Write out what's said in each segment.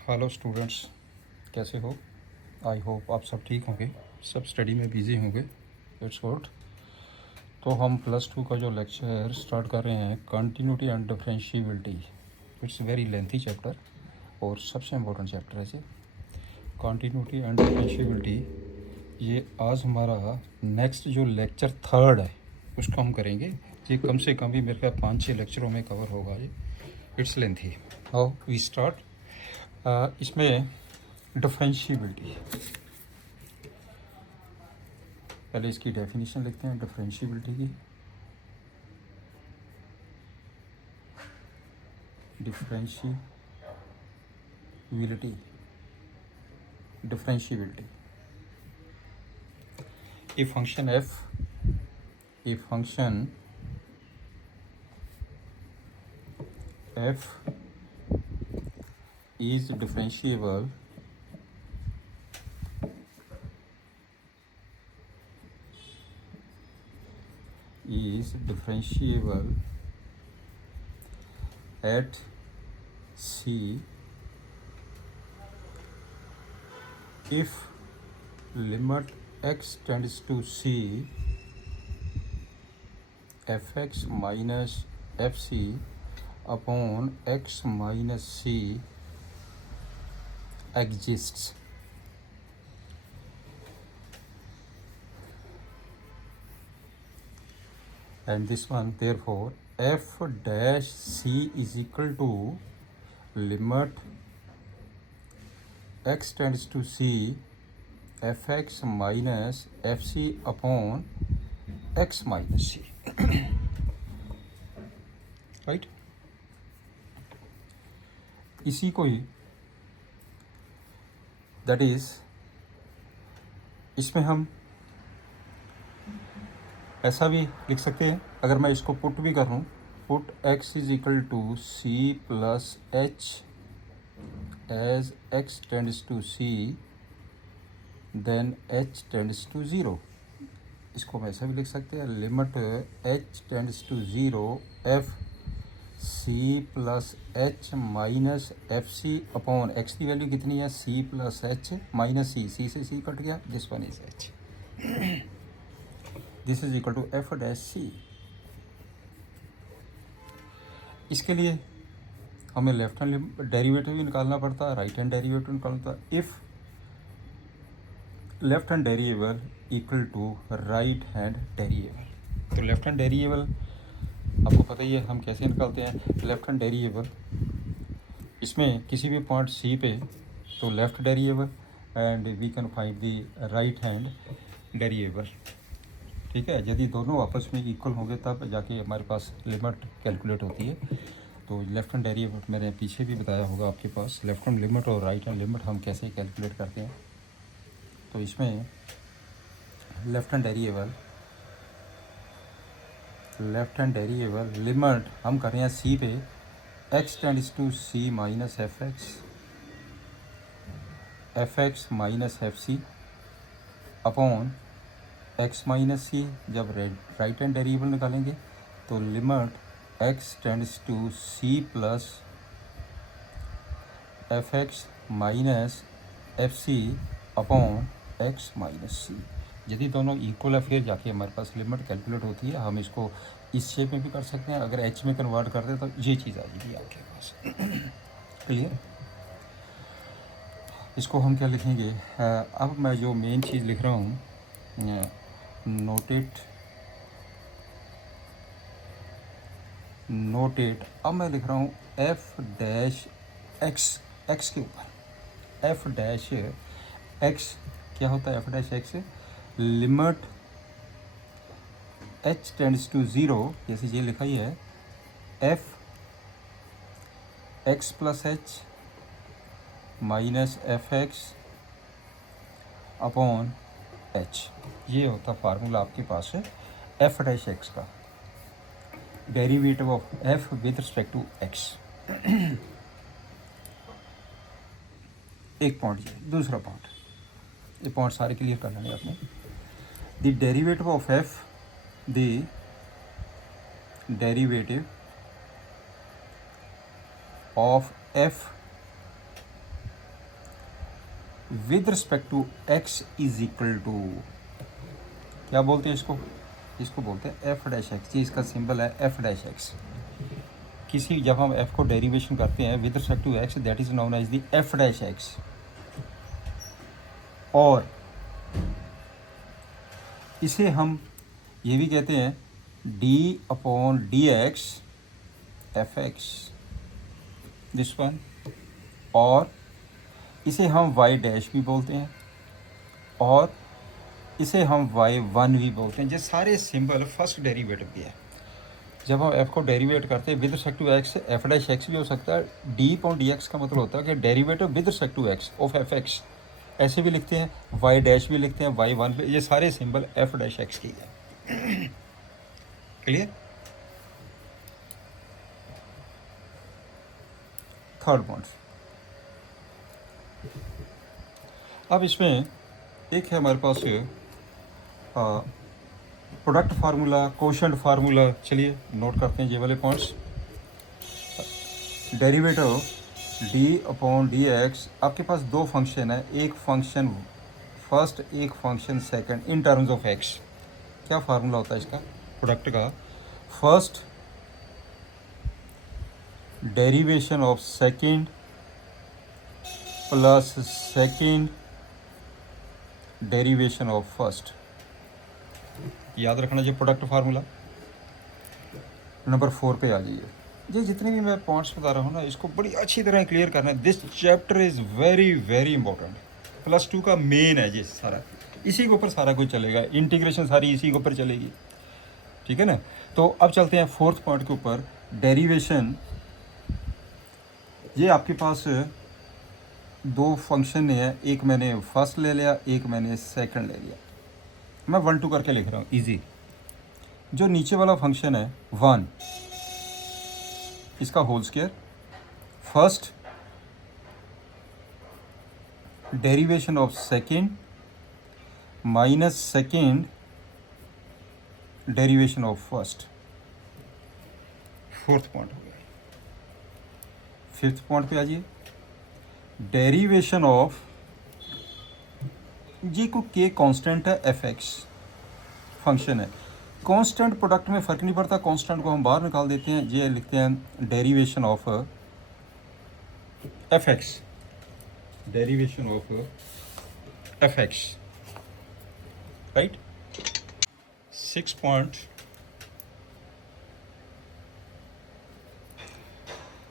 Hello students, कैसे हो? I hope आप सब ठीक होंगे, सब स्टडी में बिज़ी होंगे। It's good. तो हम +2 का जो लेक्चर स्टार्ट कर रहे हैं, continuity and differentiability. It's very lengthy chapter और सबसे इम्पोर्टेंट चैप्टर है ये, कंटिन्यूटी एंड डिफरेंशिएबिलिटी। ये आज हमारा नेक्स्ट जो लेक्चर 3 है उसको हम करेंगे। ये कम से कम भी मेरे ख्याल 5-6 लेक्चरों में कवर होगा ये। It's lengthy. How we start. इसमें डिफरेंशिएबिलिटी, पहले इसकी डेफिनेशन लिखते हैं डिफरेंशिएबिलिटी की। Differentiability differentiability a function f is differentiable at C if limit x tends to C fx minus fc upon x minus c exists. And this one, therefore f dash c is equal to limit x tends to c fx minus fc upon x minus c. Right, इसी को ही that is, इसमें हम ऐसा भी लिख सकते हैं, अगर मैं इसको पुट भी करूँ, put x is equal to c plus h as x tends to c then h tends to 0। इसको हम ऐसा भी लिख सकते हैं, limit h tends to 0 f c plus h minus f c upon x की वैल्यू कितनी है, c plus h minus c से c कट गया, this one is h, this is equal to f dash c। इसके लिए हमें left hand derivative भी निकालना पड़ता है, राइट हैंड डेरिवेटिव निकालना पड़ता है। If left hand derivable equal to right hand derivable, तो लेफ्ट हैंड डेरिवेबल आपको पता ही है हम कैसे निकालते हैं। लेफ्ट हैंड डेरिवेबल, इसमें किसी भी पॉइंट सी पे तो left derivable and we can find the right hand derivable. ठीक है, यदि दोनों आपस में इक्वल होंगे तब जाके हमारे पास लिमिट कैलकुलेट होती है। तो लेफ्ट हैंड डेरिवेबल मैंने पीछे भी बताया होगा आपके पास, लेफ्ट हैंड लिमिट और राइट हैंड लिमिट हम कैसे कैलकुलेट करते हैं। तो इसमें लेफ्ट हैंड डेरिवेबल लिमिट हम कर रहे हैं सी पे, x tends to c minus f x minus f c upon x minus c. जब राइट हैंड डेरिवेबल निकालेंगे तो limit x tends to c plus f x minus f c upon x minus c. यदि दोनों equal है फिर जाके हमारे पास limit calculate होती है। हम इसको इस शेप में भी कर सकते हैं, अगर h में कन्वर्ट कर दें तो ये चीज़ आ जाएगी आपके पास। क्लियर? इसको हम क्या लिखेंगे, अब मैं जो मेन चीज़ लिख रहा हूँ, नोटेट अब मैं लिख रहा हूँ f डैश x के ऊपर। f डैश x क्या होता है, f dash x limit h tends to 0, जैसे ये लिखा ही है, f x plus h minus f x upon h। ये होता फार्मूला आपके पास है f डैश x का, derivative of f with respect to x। एक पॉइंट ये, दूसरा पॉइंट, ये पॉइंट सारे क्लियर कर लेंगे आपने। The derivative of f, the derivative of f with respect to x is equal to, क्या बोलते हैं इसको, इसको बोलते हैं एफ डैश एक्स। जी इसका सिंबल है एफ डैश एक्स। किसी जब हम एफ को डेरिवेशन करते हैं with respect to x, that is known as the f dash x. और इसे हम ये भी कहते हैं d upon d x f x, this one. और इसे हम वाई डैश भी बोलते हैं, और इसे हम वाई वन भी बोलते हैं। ये सारे सिंबल फर्स्ट डेरिवेटिव के हैं। जब हम एफ को डेरिवेट करते हैं with respect to x, f dash x भी हो सकता है। डी अपॉन डी एक्स का मतलब होता है कि derivative with respect to x of f x, ऐसे भी लिखते हैं, वाई डैश भी लिखते हैं, वाई वन पे। ये सारे सिंबल एफ डैश एक्स की है। क्लियर। थर्ड पॉइंट, अब इसमें एक है हमारे पास प्रोडक्ट फार्मूला, कोशेंट फार्मूला। चलिए नोट करते हैं ये वाले points. Derivative d upon d x, आपके पास दो फंक्शन है, एक फंक्शन फर्स्ट, एक function second, in terms of x. क्या फार्मूला होता है इसका प्रोडक्ट का? First derivation of second plus second derivation of first. याद रखना ये प्रोडक्ट फार्मूला। नंबर 4 पे आ जाइए। ये जितने भी मैं पॉइंट्स बता रहा हूँ ना, इसको बड़ी अच्छी तरह क्लियर करना है। This chapter is very very important. +2 का मेन है ये सारा, इसी के ऊपर सारा कुछ चलेगा, इंटीग्रेशन सारी इसी के ऊपर चलेगी, ठीक है ना। तो अब चलते हैं फोर्थ पॉइंट के ऊपर, डेरिवेशन। ये आपके पास दो फंक्शन है, एक मैंने फर्स्ट ले लिया, एक मैंने सेकंड ले लिया। मैं 1 2 करके लिख रहा हूँ इजी। जो नीचे वाला फंक्शन है 1, इसका whole square, first derivation of second minus second derivation of first. Fourth point हो गया। फिफ्थ पॉइंट पे आ जाइए, डेरिवेशन ऑफ, जी को के कांस्टेंट है, एफ एक्स फंक्शन है। कांस्टेंट प्रोडक्ट में फ़र्क नहीं पड़ता, कांस्टेंट को हम बाहर निकाल देते हैं। ये लिखते हैं derivation of f x, derivation of f x, right. 6 point,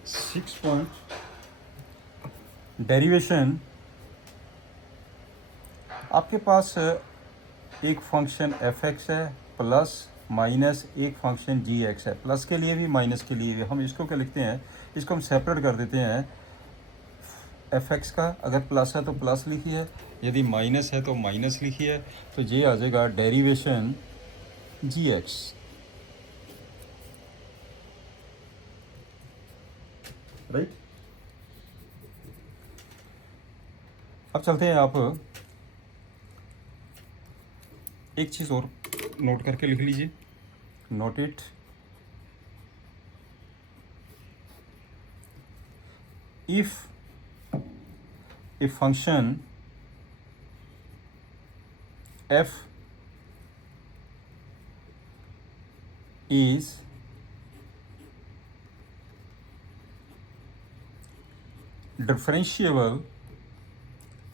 6 point derivation. आपके पास एक फंक्शन एफ एक्स है प्लस माइनस एक फंक्शन जी एक्स है, प्लस के लिए भी माइनस के लिए भी। हम इसको क्या लिखते हैं, इसको हम सेपरेट कर देते हैं। एफ एक्स का अगर प्लस है तो प्लस लिखिए, यदि माइनस है तो माइनस लिखिए। तो ये आ जाएगा डेरिवेशन जी एक्स, राइट। अब चलते हैं, आप एक चीज़ और नोट करके लिख लीजिए, note it. If A function f is differentiable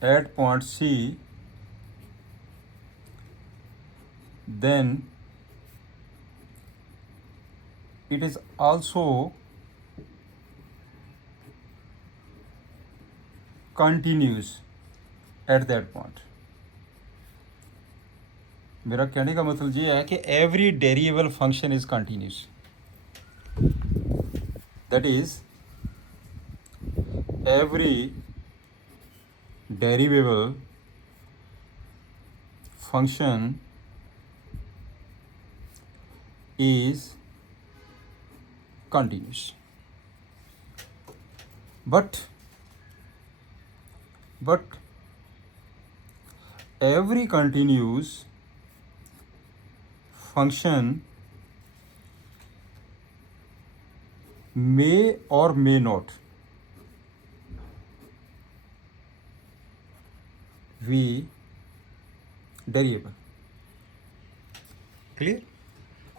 at point C, then it is also continuous at that point। मेरा कहने का मतलब ये है कि every derivable function is continuous, that is every derivable function is continuous, but every continuous function may or may not be derivable. Clear?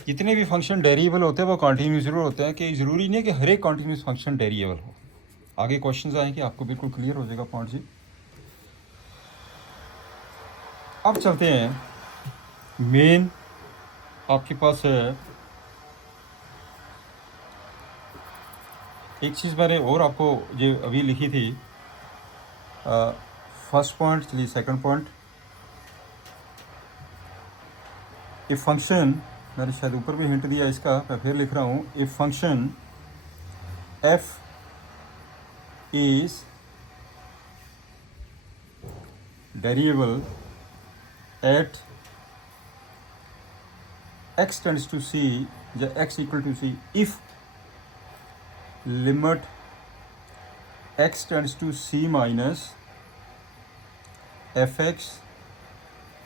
जितने भी function डेरिएबल होते हैं वो कॉन्टीन्यूस जरूर होते हैं, कि ज़रूरी नहीं है कि हर एक कॉन्टीन्यूस फंक्शन डेरिएबल हो। आगे क्वेश्चंस आएंगे आपको बिल्कुल क्लियर हो जाएगा पॉइंट जी। अब चलते हैं मेन, आपके पास है एक चीज़ मैंने और आपको जो अभी लिखी थी, फर्स्ट पॉइंट, चलिए सेकंड पॉइंट। ए फंक्शन, मैंने शायद ऊपर भी हिंट दिया इसका, मैं फिर लिख रहा हूँ। A function f is derivable at x tends to c या x equal to c if limit x tends to c minus fx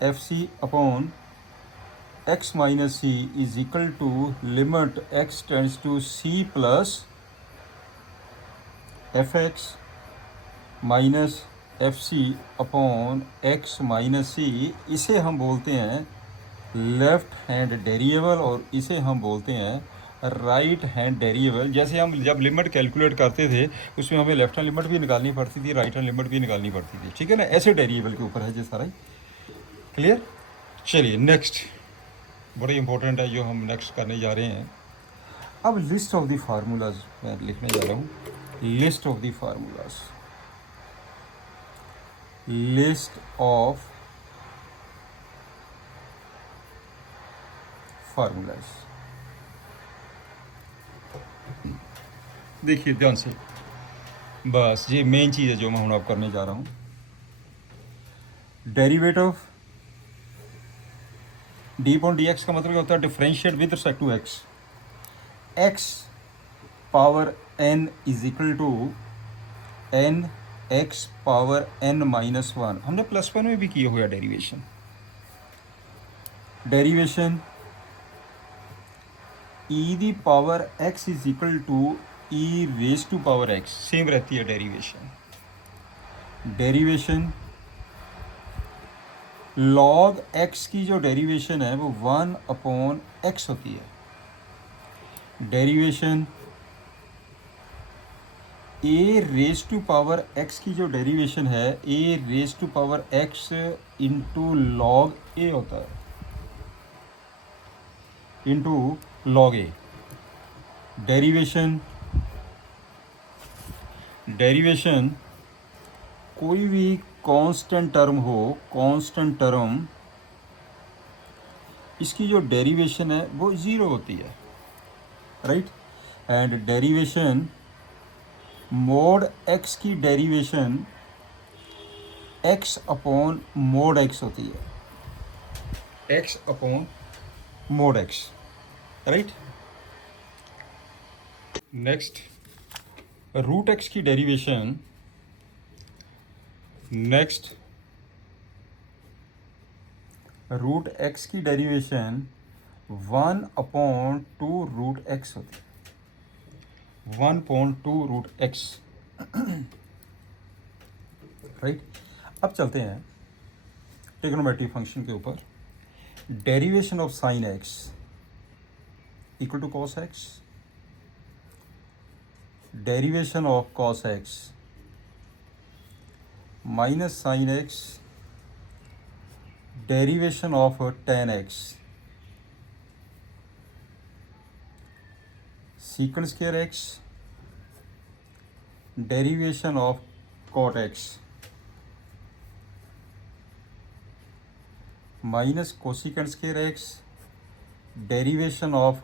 fc upon x minus c is equal to limit x tends to c plus fx minus fc upon x minus c। इसे हम बोलते हैं left hand डेरिएबल और इसे हम बोलते हैं right hand डेरिएबल। जैसे हम जब लिमिट कैलकुलेट करते थे उसमें हमें लेफ्ट हैंड लिमिट भी निकालनी पड़ती थी, राइट हैंड लिमिट भी निकालनी पड़ती थी, ठीक है ना। ऐसे डेरिएबल के ऊपर है ये सारा ही। क्लियर? चलिए नेक्स्ट, बड़े इंपॉर्टेंट है जो हम नेक्स्ट करने जा रहे हैं। अब लिस्ट ऑफ द फार्मूलाज मैं लिखने जा रहा हूँ। List of the formulas, list of formulas. देखिए ध्यान से, बस ये मेन चीज़ है जो मैं अब करने जा रहा हूँ। Derivative d upon d x का मतलब क्या होता है? Differentiate with respect to x. X power n is equal to n x power n minus one. हमने प्लस वन में भी किया हुआ derivation. Derivation e the power x is equal to e raise to power x, same रहती है derivation. Derivation log x की जो derivation है वो वन अपॉन एक्स होती है। Derivation a raise to power x की जो डेरिवेशन है, a raise to power x into log a होता है, इंटू लॉग ए। डेरिवेशन कोई भी कांस्टेंट टर्म हो, कांस्टेंट टर्म इसकी जो डेरिवेशन है वो ज़ीरो होती है, right. And derivation mod x की derivation x upon mod x होती है, x upon mod x, right. Next root x की डेरिवेशन, नेक्स्ट रूट एक्स की derivation one upon two root x होती है, one upon two root x, right. अब चलते हैं ट्रिग्नोमेट्रिक फंक्शन के ऊपर। Derivation of sine x equal to cos x, derivation of cos x minus sine x, derivation of tan x, secant square x, derivation of cot x minus cosecant square x, derivation of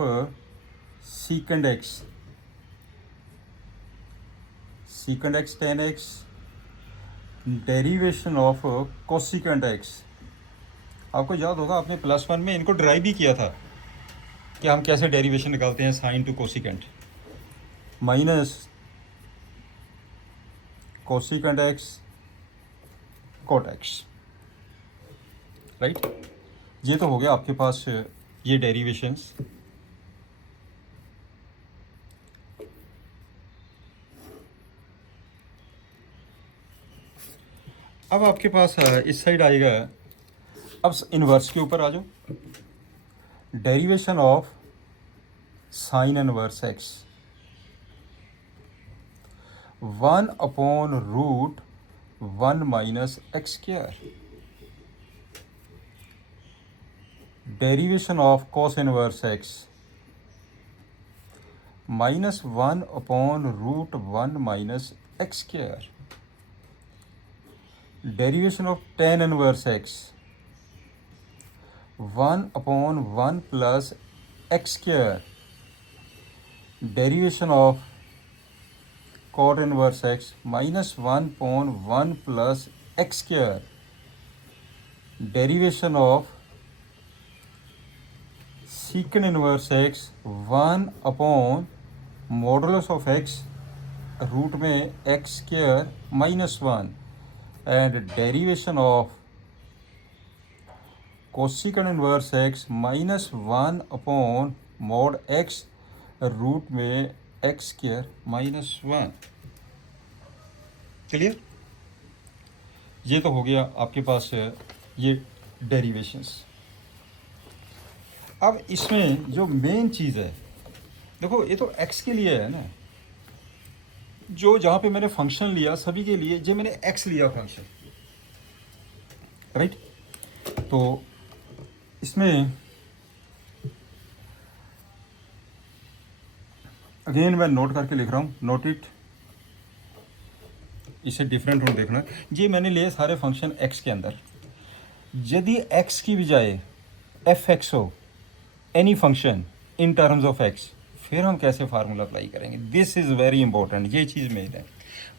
secant x, secant x tan x, derivation of cosecant x. आपको याद होगा आपने plus one में इनको drive भी किया था कि हम कैसे डेरिवेशन निकालते हैं sine to cosecant. Minus cosecant x cot x, right. ये तो हो गया आपके पास ये डेरिवेशंस। अब आपके पास इस साइड आएगा, अब इन्वर्स के ऊपर आ जाओ, derivation of sine inverse x 1/√1 minus x square, derivation of cos inverse x -1/√1 minus x square, derivation of tan inverse x 1/1 plus x square, derivation of cot inverse x -1/1 plus x square, derivation of secant inverse x 1/मॉडुलस of x root में x square -1 and derivation of cosecant inverse x -1/mod x root में x square -1। Clear? ये तो हो गया आपके पास ये derivations. अब इसमें जो मेन चीज़ है, देखो ये तो x के लिए है ना, जो जहाँ पे मैंने फंक्शन लिया सभी के लिए, जो मैंने x लिया फंक्शन, राइट? तो इसमें अगेन मैं नोट करके लिख रहा हूँ, नोट इट, इसे डिफरेंट रूप देखना। ये मैंने लिए सारे फंक्शन x के अंदर, यदि x की बजाय f(x) हो any function in terms of x, फिर हम कैसे फार्मूला अप्लाई करेंगे? दिस इज़ वेरी इंपॉर्टेंट, ये चीज़ मेन है।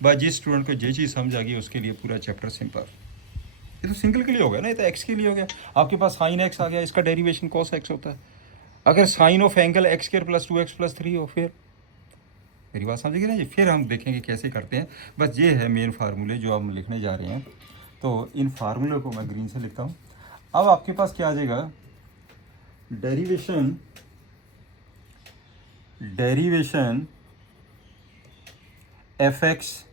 बस जिस स्टूडेंट को ये चीज़ समझ आ गई उसके लिए पूरा चैप्टर सिंपल। ये तो सिंगल के लिए हो गया ना, ये तो x के लिए हो गया। आपके पास साइन x आ गया, इसका डेरिवेशन cos x होता है। अगर sign of angle x² + 2x + 3 हो, फिर मेरी बात समझ गए ना जी? फिर हम देखेंगे कैसे करते हैं। बस ये है मेन फार्मूले जो हम लिखने जा रहे हैं। तो इन फार्मूले को मैं ग्रीन से लिखता हूँ। अब आपके पास क्या आ जाएगा? Derivation f(x)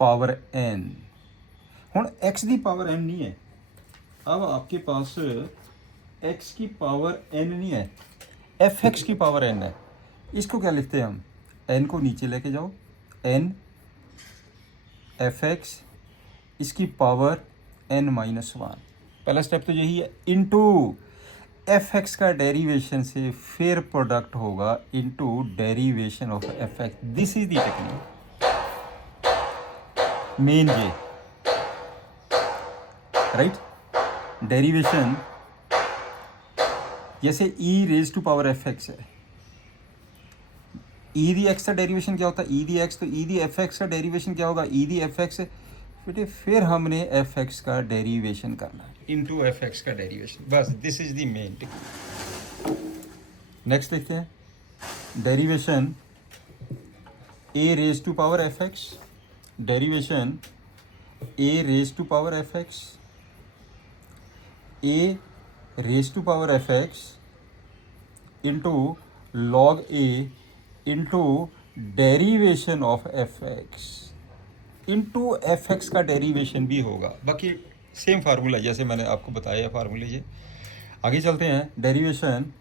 power n। हुण x की पावर n नहीं है, अब आपके पास x की पावर n नहीं है, f(x) की पावर n है। इसको क्या लिखते हैं हम? n को नीचे लेके जाओ, n f(x) इसकी पावर n-1। पहला स्टेप तो यही है, इनटू f(x) का डेरिवेशन से फिर प्रोडक्ट होगा into derivation of f(x). This is the technique main, ये राइट। डेरिवेशन जैसे e⁻⁴ f(x) है, e दी x का डेरिवेशन क्या होता है? e दी x, तो e दी f(x) का डेरिवेशन क्या होगा? e दी f(x). बेटे फिर हमने f(x) का डेरिवेशन करना है इनटू f(x) का डेरिवेशन। बस this is the main technique. Next देखते हैं, derivation a⁻⁴ f(x), derivation a⁻⁴ f(x), a⁻⁴ f(x) into log a into derivation of f(x) into f(x) का डेरिवेशन भी होगा। बाकी सेम फार्मूला जैसे मैंने आपको बताया फार्मूले। ये आगे चलते हैं, डेरिवेशन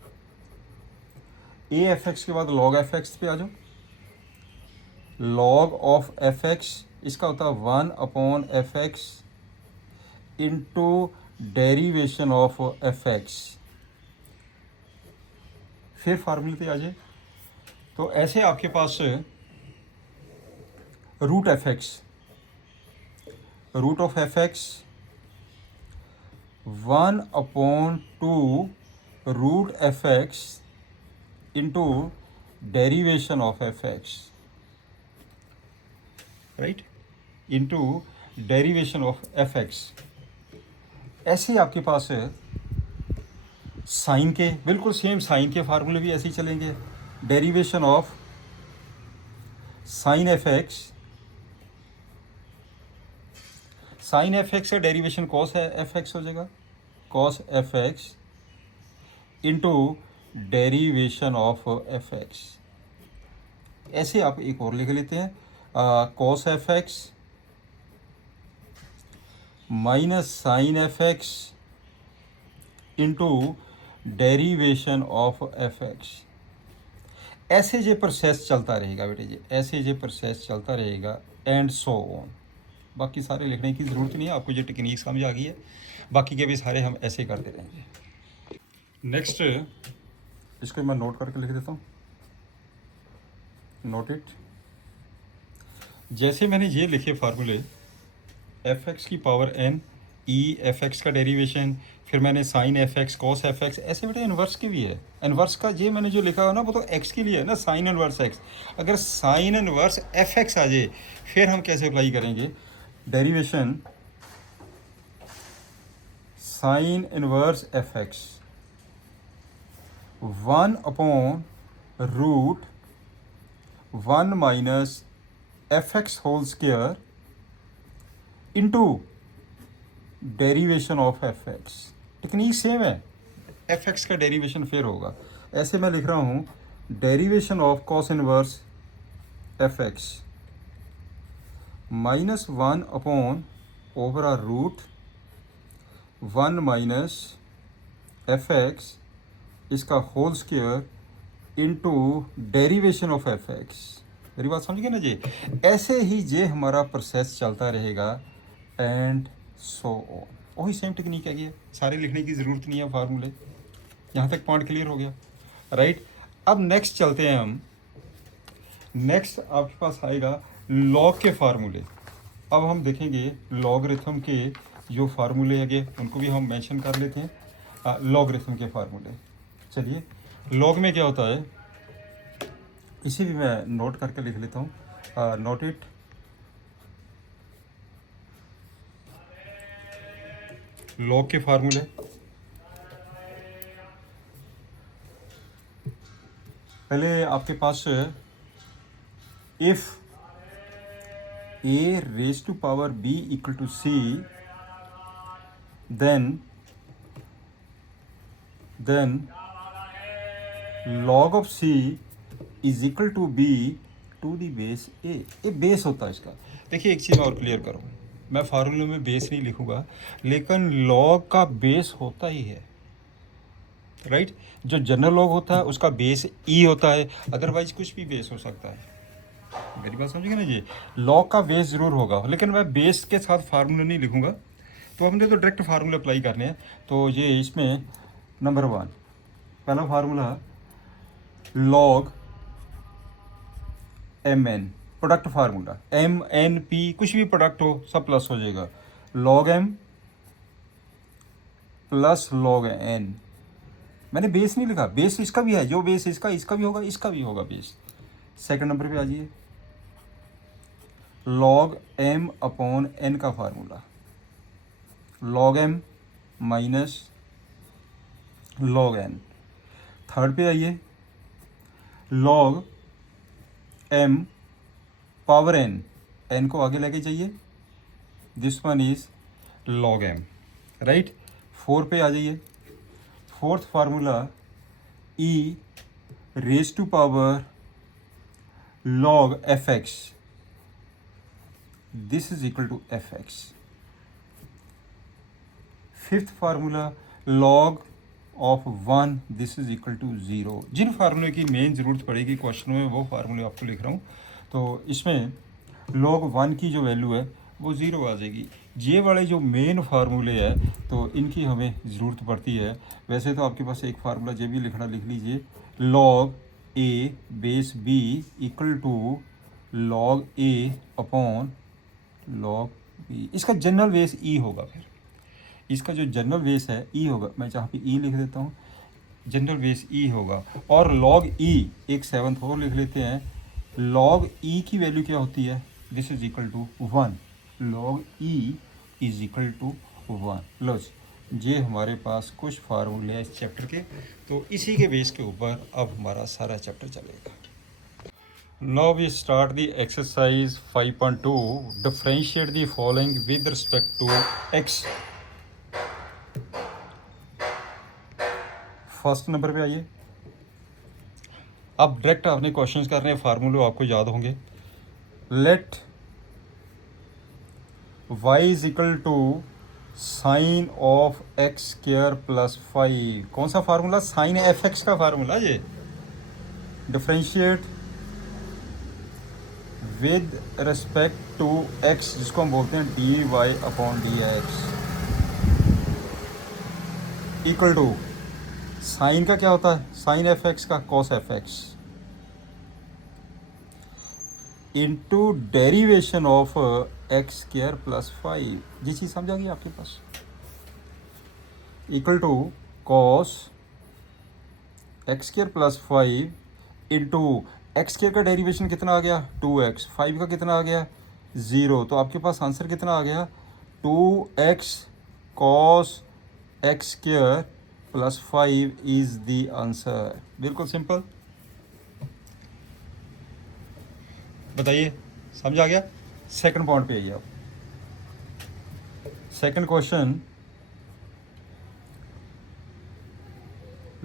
a f(x) के बाद log f(x) पे आ जाओ। log ऑफ f(x) इसका होता है 1/f(x) into derivation of f(x). फिर फार्मूले पे आ जाए, तो ऐसे आपके पास root f(x), root of f(x) 1/2 root f(x) into derivation of f(x), right, into derivation of f(x). ऐसे आपके पास साइन के बिल्कुल सेम साइन के फार्मूले भी ऐसे ही चलेंगे। Derivation of sign f(x), sign f(x) का डेरिवेशन cos f(x) हो जाएगा, cos f(x) into derivation of f(x). ऐसे आप एक और लिख लेते हैं, cos f(x) minus sine f x into derivation of f x. ऐसे ये प्रोसेस चलता रहेगा बेटे जी, ऐसे ये प्रोसेस चलता रहेगा एंड सो ऑन। बाकी सारे लिखने की ज़रूरत नहीं है, आपको ये टेक्निक समझ आ गई है, बाकी के भी सारे हम ऐसे करते रहेंगे। नेक्स्ट इसको मैं नोट करके लिख देता हूँ, नोट इट। जैसे मैंने ये लिखे फार्मूले, एफ एक्स की power n, e f x का डेरिवेशन, फिर मैंने sine f x, cos f x, ऐसे बेटा इन्वर्स की भी है। इन्वर्स का ये मैंने जो लिखा है ना वो तो एक्स के लिए है ना, साइन इन्वर्स एक्स। अगर साइन इन्वर्स एफ एक्स आ जाए फिर हम कैसे अप्लाई करेंगे, derivation sine inverse f x 1/√1 minus f x whole square into derivation of f x. Technique same है, एफ एक्स का डेरिवेशन फिर होगा। ऐसे मैं लिख रहा हूँ derivation of cos inverse f x -1/√1 minus f x इसका whole square into derivation of f x. मेरी बात समझ गए ना जी। ऐसे ही ये हमारा प्रोसेस चलता रहेगा एंड सो ऑन। वही सेम टेक्निक है, ये सारे लिखने की ज़रूरत नहीं है फार्मूले। यहाँ तक पॉइंट क्लियर हो गया, राइट। अब नेक्स्ट चलते हैं हम, नेक्स्ट आपके पास आएगा लॉग के फार्मूले। अब हम देखेंगे लॉगरिथम के जो फार्मूले हैं उनको भी हम मेंशन कर लेते हैं, लॉगरिथम के फार्मूले। चलिए, लॉग में क्या होता है इसे भी मैं नोट करके लिख लेता हूँ, नोट इट। लॉग के फार्मूले, पहले आपके पास if a raised to power b equal to c, then log of c is equal to b to the base a। ये बेस होता है इसका। देखिए एक चीज़ और क्लियर करूँ, मैं फार्मूले में बेस नहीं लिखूंगा, लेकिन लॉग का बेस होता ही है, राइट। जो जनरल लॉग होता है उसका बेस ई होता है, अदरवाइज कुछ भी बेस हो सकता है। मेरी बात समझिए ना जी, लॉग का बेस ज़रूर होगा, लेकिन मैं बेस के साथ फार्मूला नहीं लिखूंगा। तो हमने तो डायरेक्ट फार्मूला अप्लाई करने हैं। तो ये इसमें नंबर 1 पहला formula log m n, product formula, m n p कुछ भी प्रोडक्ट हो सब प्लस हो जाएगा, log m plus log n. मैंने बेस नहीं लिखा, बेस इसका भी है, जो बेस इसका भी होगा, इसका भी होगा बेस। सेकंड नंबर पे आ जाइए, लॉग एम अपॉन एन का formula, log m minus log n. Third पे आइए, log m power n, n को आगे लेके जाइए, this one is log m, right. 4 पे आ जाइए, fourth formula e raise to power log fx, this is equal to fx। Fifth formula log of 1, this is equal to 0। जिन फार्मूले की मेन ज़रूरत पड़ेगी क्वेश्चन में वो फार्मूले आपको लिख रहा हूँ। तो इसमें log 1 की जो वैल्यू है वो 0 आ जाएगी। ये वाले जो मेन फार्मूले हैं तो इनकी हमें ज़रूरत पड़ती है। वैसे तो आपके पास एक फार्मूला ये भी लिखना लिख लीजिए, log a base b equal to log a upon log b. इसका जनरल बेस ई होगा, फिर इसका जो जनरल बेस है ई होगा, मैं जहाँ पे ई लिख देता हूँ, जनरल बेस ई होगा। और लॉग ई एक 7th और लिख लेते हैं, लॉग ई की वैल्यू क्या होती है, this is equal to 1, log e is equal to 1। लो ये हमारे पास कुछ फार्मूले हैं इस चैप्टर के, तो इसी के बेस के ऊपर अब हमारा सारा चैप्टर चलेगा। Now we start the exercise 5.2, differentiate the following with respect to x. First number पे आइए, अब डायरेक्ट आपने क्वेश्चंस कर रहे हैं, फार्मूले आपको याद होंगे। Let y is equal to sine of x square plus 5, कौन सा फार्मूला? साइन एफ एक्स का फार्मूला ये। Differentiate with respect to x, जिसको हम बोलते हैं d y upon d x, equal to sine का क्या होता है? साइन एफ एक्स का cos f x into derivation of x square plus 5। ये चीज़ समझ आ गई आपके पास? Equal to cos x square plus 5 into x square का डेरिवेशन कितना आ गया? 2x, 5 का कितना आ गया? 0। तो आपके पास आंसर कितना आ गया? 2x cos x square plus 5 is the answer. बिल्कुल सिंपल। बताइए, समझ आ गया? सेकंड पॉइंट पे आइए आप। Second question,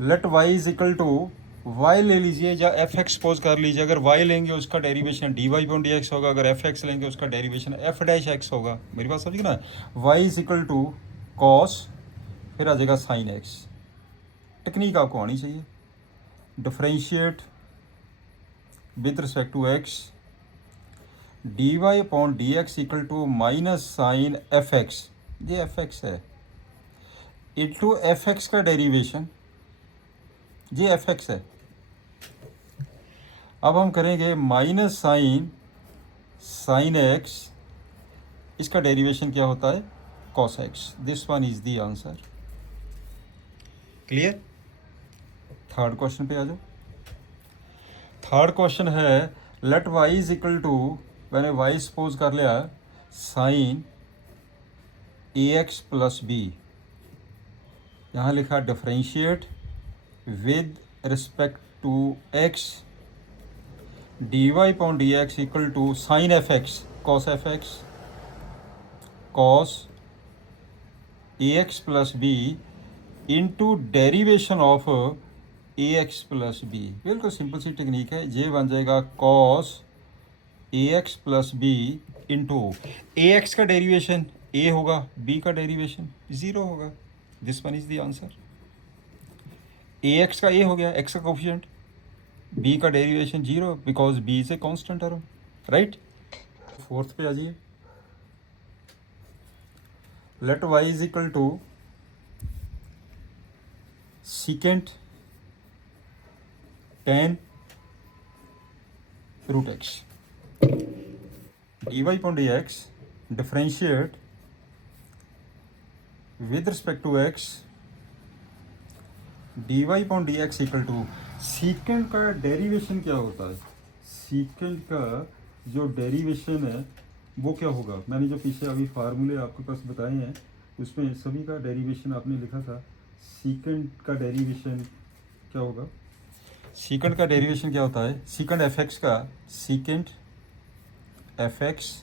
let y is equal to y ले लीजिए या एफ एक्स सपोज कर लीजिए। अगर y लेंगे उसका derivation d y upon d x होगा, अगर एफ एक्स लेंगे उसका डेरिवेशन एफ डैश एक्स होगा। मेरी बात समझ ना? y is equal to cos, फिर आ जाएगा साइन एक्स। टेक्निक आपको आनी चाहिए। Differentiate with respect to x d y upon d x equal to minus sine f x, ये एफ एक्स है, इंटू एफ एक्स का डेरिवेशन, ये एफ एक्स है। अब हम करेंगे माइनस साइन एक्स, इसका डेरिवेशन क्या होता है? Cos x. This one is the answer. Clear? Third question पे आ जाओ। थर्ड क्वेश्चन है let y is equal to, मैंने वाई सपोज कर लिया sine a x plus b, यहाँ लिखा differentiate with respect to x d y upon d x equal to sine f x cos f x cos a x plus b into derivation of a x plus b. बिल्कुल simple सी technique है। ये बन जाएगा cos a x plus b into a x का derivation a होगा, B का derivation 0 होगा। This one is the answer. A x का ए हो गया, एक्स का कोफिशिएंट, बी का derivation 0 because b is a constant term, right? Fourth पे आ जाइए। Let y is equal to secant tan root x d y upon d x differentiate with respect to x d y upon d x equal to secant का derivation क्या होता है? Secant का जो derivation है वो क्या होगा? मैंने जो पीछे अभी फार्मूले आपके पास बताए हैं उसमें सभी का डेरिवेशन आपने लिखा था। सीकेंट का डेरिवेशन क्या होगा? सीकेंट का डेरिवेशन क्या होता है? सीकेंट एफ एक्स का, secant f x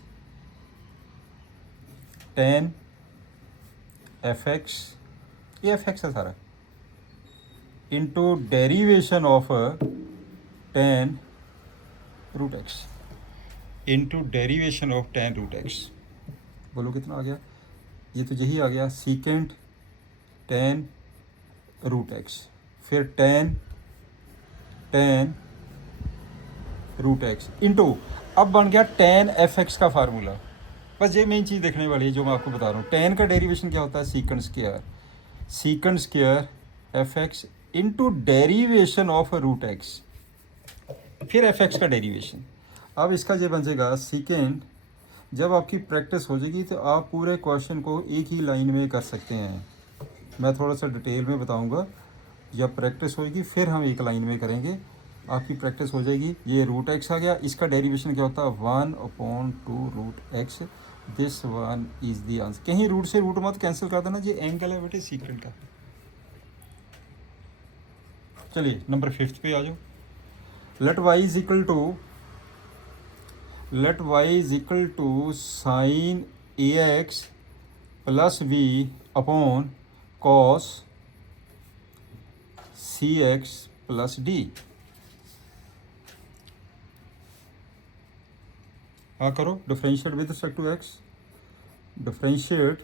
tan f x, ये एफ एक्स है सारा, into derivation of tan root x, into derivation of tan root x. बोलो कितना आ गया? ये तो यही आ गया, सीकेंट टेन रूट एक्स, फिर टेन रूट एक्स इंटू, अब बन गया टेन एफ एक्स का फार्मूला। बस ये मेन चीज़ देखने वाली है जो मैं आपको बता रहा हूँ। टेन का डेरिवेशन क्या होता है? Secant square f x into derivation of root x, फिर एफ एक्स का डेरिवेशन। अब इसका ये बन जाएगा सीकेंट। जब आपकी प्रैक्टिस हो जाएगी तो आप पूरे क्वेश्चन को एक ही लाइन में कर सकते हैं। मैं थोड़ा सा डिटेल में बताऊंगा। जब प्रैक्टिस होगी फिर हम एक लाइन में करेंगे। आपकी प्रैक्टिस हो जाएगी। ये रूट एक्स आ गया, इसका डेरिवेशन क्या होता है? 1/2 root x. This one is the answer. कहीं रूट से रूट मत कैंसिल कर देना, ये एंगल है बेटे सीकेंट का। चलिए नंबर 5 पे आ जाओ। Let y is equal to sine a x plus b upon cos c x plus d. हाँ करो। Differentiate with respect to x, differentiate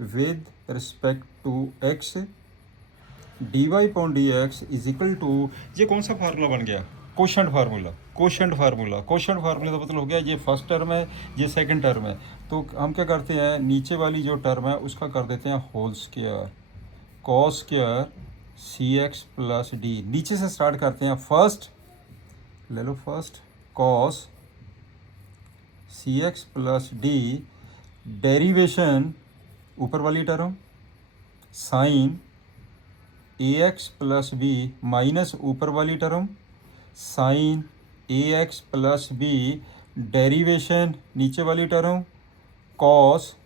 with respect to x dy upon d x is equal to, ये कौन सा formula बन गया? Quotient formula. Quotient formula का मतलब हो गया ये फर्स्ट टर्म है, ये सेकंड टर्म है। तो हम क्या करते हैं, नीचे वाली जो टर्म है उसका कर देते हैं whole square, cos square c x plus d. नीचे से स्टार्ट करते हैं, फर्स्ट ले लो, first cos c x plus d, derivation ऊपर वाली term sine a x plus b minus ऊपर वाली term sine a x plus b, derivation नीचे वाली term cos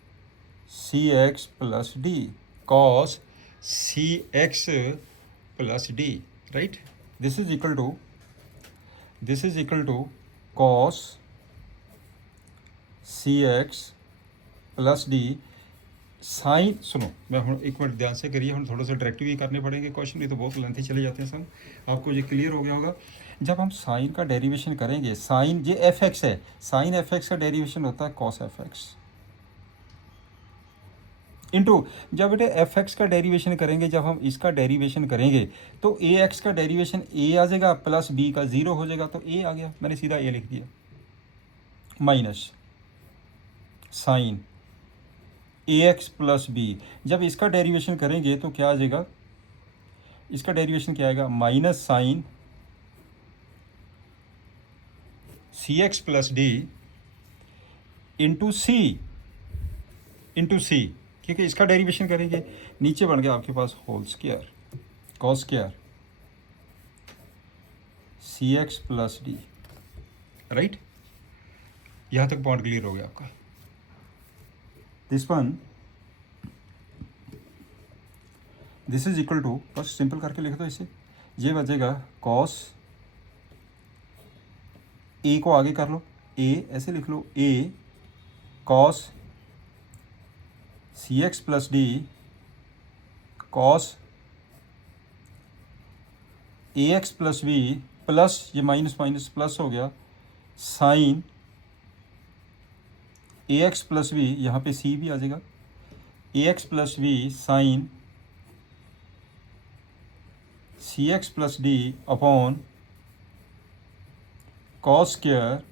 c x plus d, cos c x plus d, right. This is equal to cos c x plus d sine. सुनो, मैं हूँ एक minute ध्यान से करिए, हम थोड़ा सा डायरेक्टिव ही करने पड़ेंगे क्वेश्चन, नहीं तो बहुत लेंथी चले जाते हैं सब। आपको ये क्लियर हो गया होगा। जब हम साइन का डेरिवेशन करेंगे, साइन ये एफ एक्स है, साइन एफ एक्स का डेरिवेशन होता है कॉस एफ एक्स इंटू, जब बेटे एफ एक्स का डेरिवेशन करेंगे, जब हम इसका डेरिवेशन करेंगे तो ए एक्स का डेरिवेशन ए आ जाएगा प्लस बी का ज़ीरो हो जाएगा, तो ए आ गया, मैंने सीधा ए लिख दिया, minus sign a x plus B. जब इसका डेरिवेशन करेंगे तो क्या आ जाएगा, इसका डेरिवेशन क्या आएगा, minus sign c x plus D into सी, क्योंकि इसका डेरिवेशन करेंगे, नीचे बन गया आपके पास whole square cos square c x plus d, right. यहाँ तक पॉइंट क्लियर हो गया आपका। दिस इज इक्वल टू, बस सिंपल करके लिख दो इसे, ये बचेगा कॉस, ए को आगे कर लो, ए ऐसे लिख लो, a cos c x plus d, cos a x plus b, plus ये माइनस माइनस प्लस हो गया, sine a x plus b, यहाँ पे सी भी आ जाएगा, a x plus b sine c x plus d upon cos square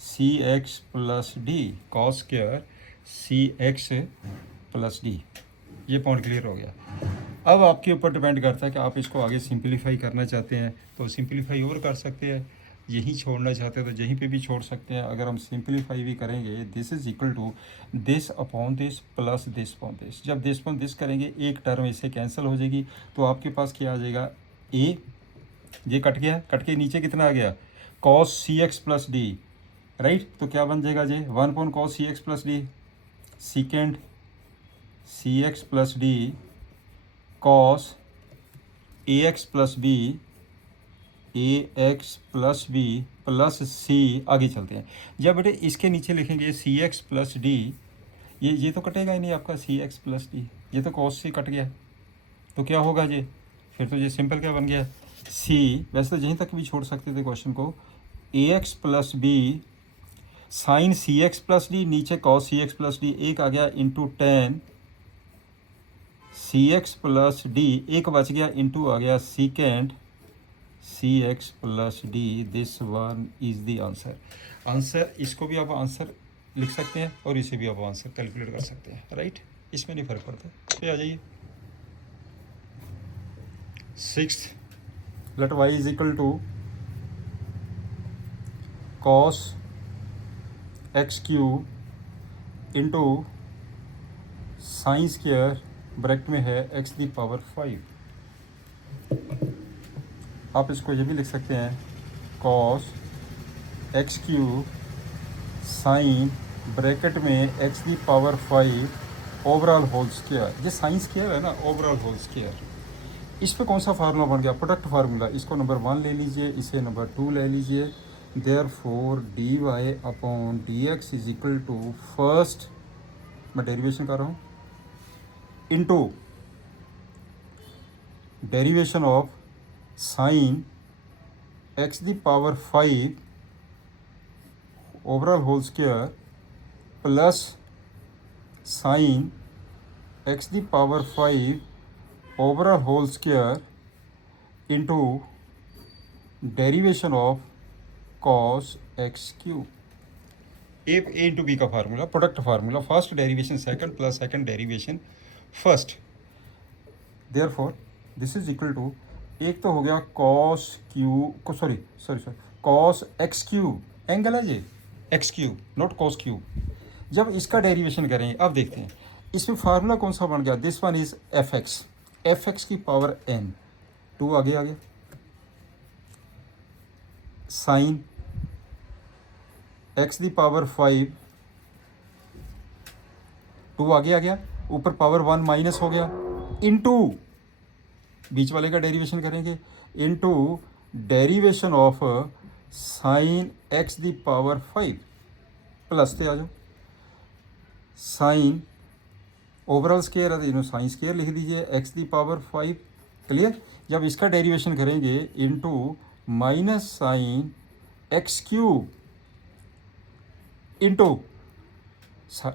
c x plus d, cos square c x plus d. ये point clear हो गया। अब आपके ऊपर डिपेंड करता है कि आप इसको आगे सिंपलीफाई करना चाहते हैं तो सिंपलीफाई और कर सकते हैं, यहीं छोड़ना चाहते हैं तो यहीं पे भी छोड़ सकते हैं। अगर हम सिंपलीफाई भी करेंगे, this is equal to this upon this plus this upon this, जब दिस अपॉन दिस करेंगे एक टर्म इससे कैंसिल हो जाएगी, तो आपके पास क्या आ जाएगा, ए, ये कट गया, कट के नीचे कितना आ गया, cos c x plus d, right. तो क्या बन जाएगा जी, 1 upon cos c x plus D, सीकेंड c x plus d cos a x plus B, A x plus b plus सी, आगे चलते हैं। जब बेटे इसके नीचे लिखेंगे सी एक्स प्लस डी, ये तो कटेगा ही नहीं आपका, सी एक्स प्लस डी, ये तो कॉस सी कट गया, तो क्या होगा जी, फिर तो ये सिंपल क्या बन गया, सी। वैसे तो यहीं तक भी छोड़ सकते थे क्वेश्चन को, a x plus b sine c x plus d, नीचे cos c x plus d, एक आ गया into tan c x plus d, एक बच गया इंटू आ गया secant c x plus d. This one is the answer. Answer इसको भी आप आंसर लिख सकते हैं और इसे भी आप आंसर कैलकुलेट कर सकते हैं, राइट। इसमें नहीं फर्क पड़ता। पे आ जाइए, 6th, let y is equal to cos x cube into sine square, bracket में है x की पावर 5। आप इसको ये भी लिख सकते हैं cos x cube sign bracket में x की पावर 5 ओवरऑल होल स्क्वायर। ये साइन स्क्वायर है ना, ओवरऑल होल स्क्वायर। इस पे कौन सा फार्मूला बन गया, प्रोडक्ट फार्मूला। इसको नंबर 1 ले लीजिए, इसे नंबर 2 ले लीजिए। Therefore d y upon d x is equal to, first मैं डेरिवेशन कर रहा हूँ, into derivation of sine x the power 5 overall whole square plus sine x the power 5 overall whole square into derivation of cos x cube. A into b का formula, product formula, first derivation second plus second derivation first. Therefore this is equal to, एक तो हो गया cos Q को sorry cos x cube, angle है ये x cube not cos cube. जब इसका डेरिवेशन करेंगे, अब देखते हैं इसमें फार्मूला कौन सा बन गया। This one is f x की पावर एन, टू आगे आ गया, साइन एक्स दी पावर 5, टू आगे आ गया, ऊपर पावर 1 माइनस हो गया, इनटू बीच वाले का डेरिवेशन करेंगे, into derivation of sine x the power 5 plus पे आ जाओ, साइन ओवरऑल स्केयर है तो इन्होंने साइन स्केयर लिख दीजिए एक्स दी पावर 5। क्लियर। जब इसका डेरिवेशन करेंगे into minus sine x cube into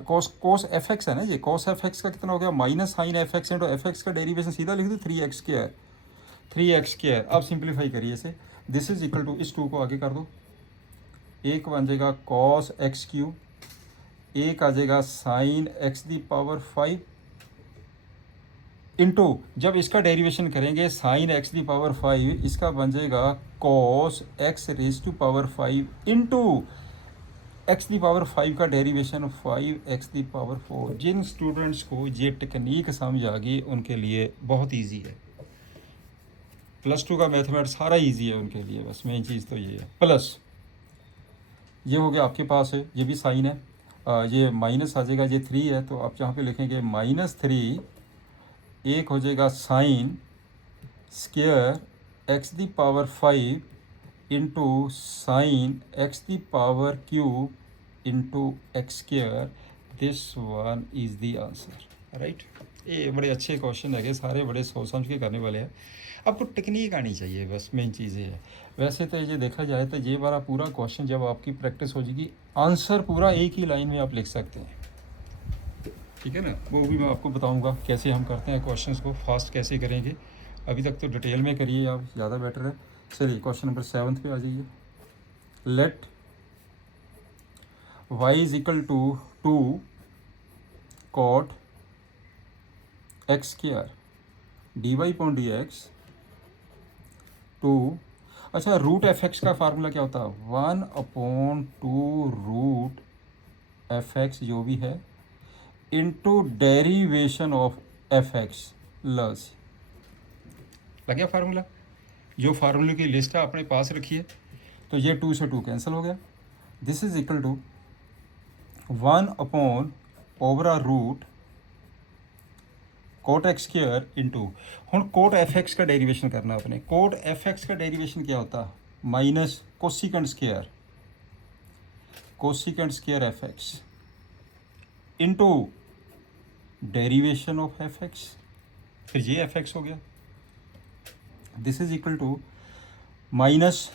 cos F x है ना, ये कोस एफ एक्स का कितना हो गया, minus sine f x into f x का डेरिवेशन सीधा लिख दो 3x स्क्वायर। अब सिंप्लीफाई करिए इसे, दिस इज इक्वल टू, इस 2 को आगे कर दो, एक बन जाएगा कॉस एक्स क्यूब, एक आ जाएगा sine x the power 5 into, जब इसका डेरिवेशन करेंगे साइन एक्स दी पावर 5, इसका बन जाएगा cos x raise to power 5 into x the power 5 का डेरिवेशन 5 एक्स दी पावर 4। जिन स्टूडेंट्स को ये टेक्निक समझ आ गई उनके लिए बहुत इजी है, +2 का मैथमेटिक्स सारा इजी है उनके लिए, बस मेन चीज़ तो ये है। प्लस ये हो गया आपके पास है, ये भी साइन है, ये माइनस आ जाएगा, ये 3 है तो आप यहाँ पे लिखेंगे -3, एक हो जाएगा sign square x the power 5 into sine x the power cube into x square, this one is the answer. Right, ये बड़े अच्छे क्वेश्चन है, सारे बड़े सोच समझ के करने वाले हैं। आपको टेक्निक आनी चाहिए, बस मेन चीज़ ये है। वैसे तो ये देखा जाए तो ये वाला पूरा क्वेश्चन जब आपकी प्रैक्टिस हो जाएगी, आंसर पूरा एक ही लाइन में आप लिख सकते हैं, ठीक है ना। वो भी मैं आपको बताऊंगा कैसे हम करते हैं क्वेश्चंस को, फास्ट कैसे करेंगे। अभी तक तो डिटेल में करिए आप, ज़्यादा बेटर है। चलिए क्वेश्चन नंबर 7 पे आ जाइए। Let y is equal to 2 cot x square d y point d x 2, अच्छा रूट एफ एक्स का फार्मूला क्या होता है, 1/2 रूट एफ एक्स जो भी है into derivation of f x लस। लग गया फार्मूला, जो फार्मूले की लिस्ट है अपने पास रखिए। तो ये 2 से 2 कैंसिल हो गया, दिस इज इक्वल टू 1/रूट कोट एक्स स्क्वायर इंटू, हम कोट एफ एक्स का डेरिवेशन करना अपने। कोट एफ एक्स का डेरिवेशन क्या होता है, minus cosecant square f x into derivation of f x, फिर ये एफ एक्स हो गया। This is equal to minus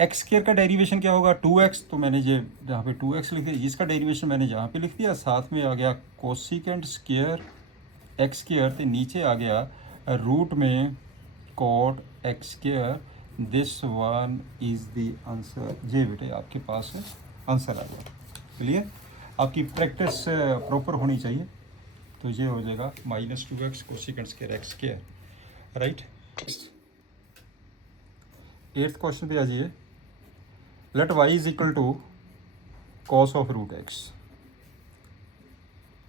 x square का डेरिवेशन क्या होगा 2x, तो मैंने ये यहाँ पे 2x लिख दिया, इसका डेरिवेशन मैंने यहाँ पे लिख दिया, साथ में आ गया कोसिकेंट स्क्वायर एक्स स्क्वायर, तो नीचे आ गया रूट में cot x square, this one is the answer. ये बेटे आपके पास आंसर आ गया। क्लियर, आपकी प्रैक्टिस प्रॉपर होनी चाहिए। तो ये हो जाएगा -2x cosecant square x square. Right, 8th question पे आ जाइए। Let y is equal to cos of root x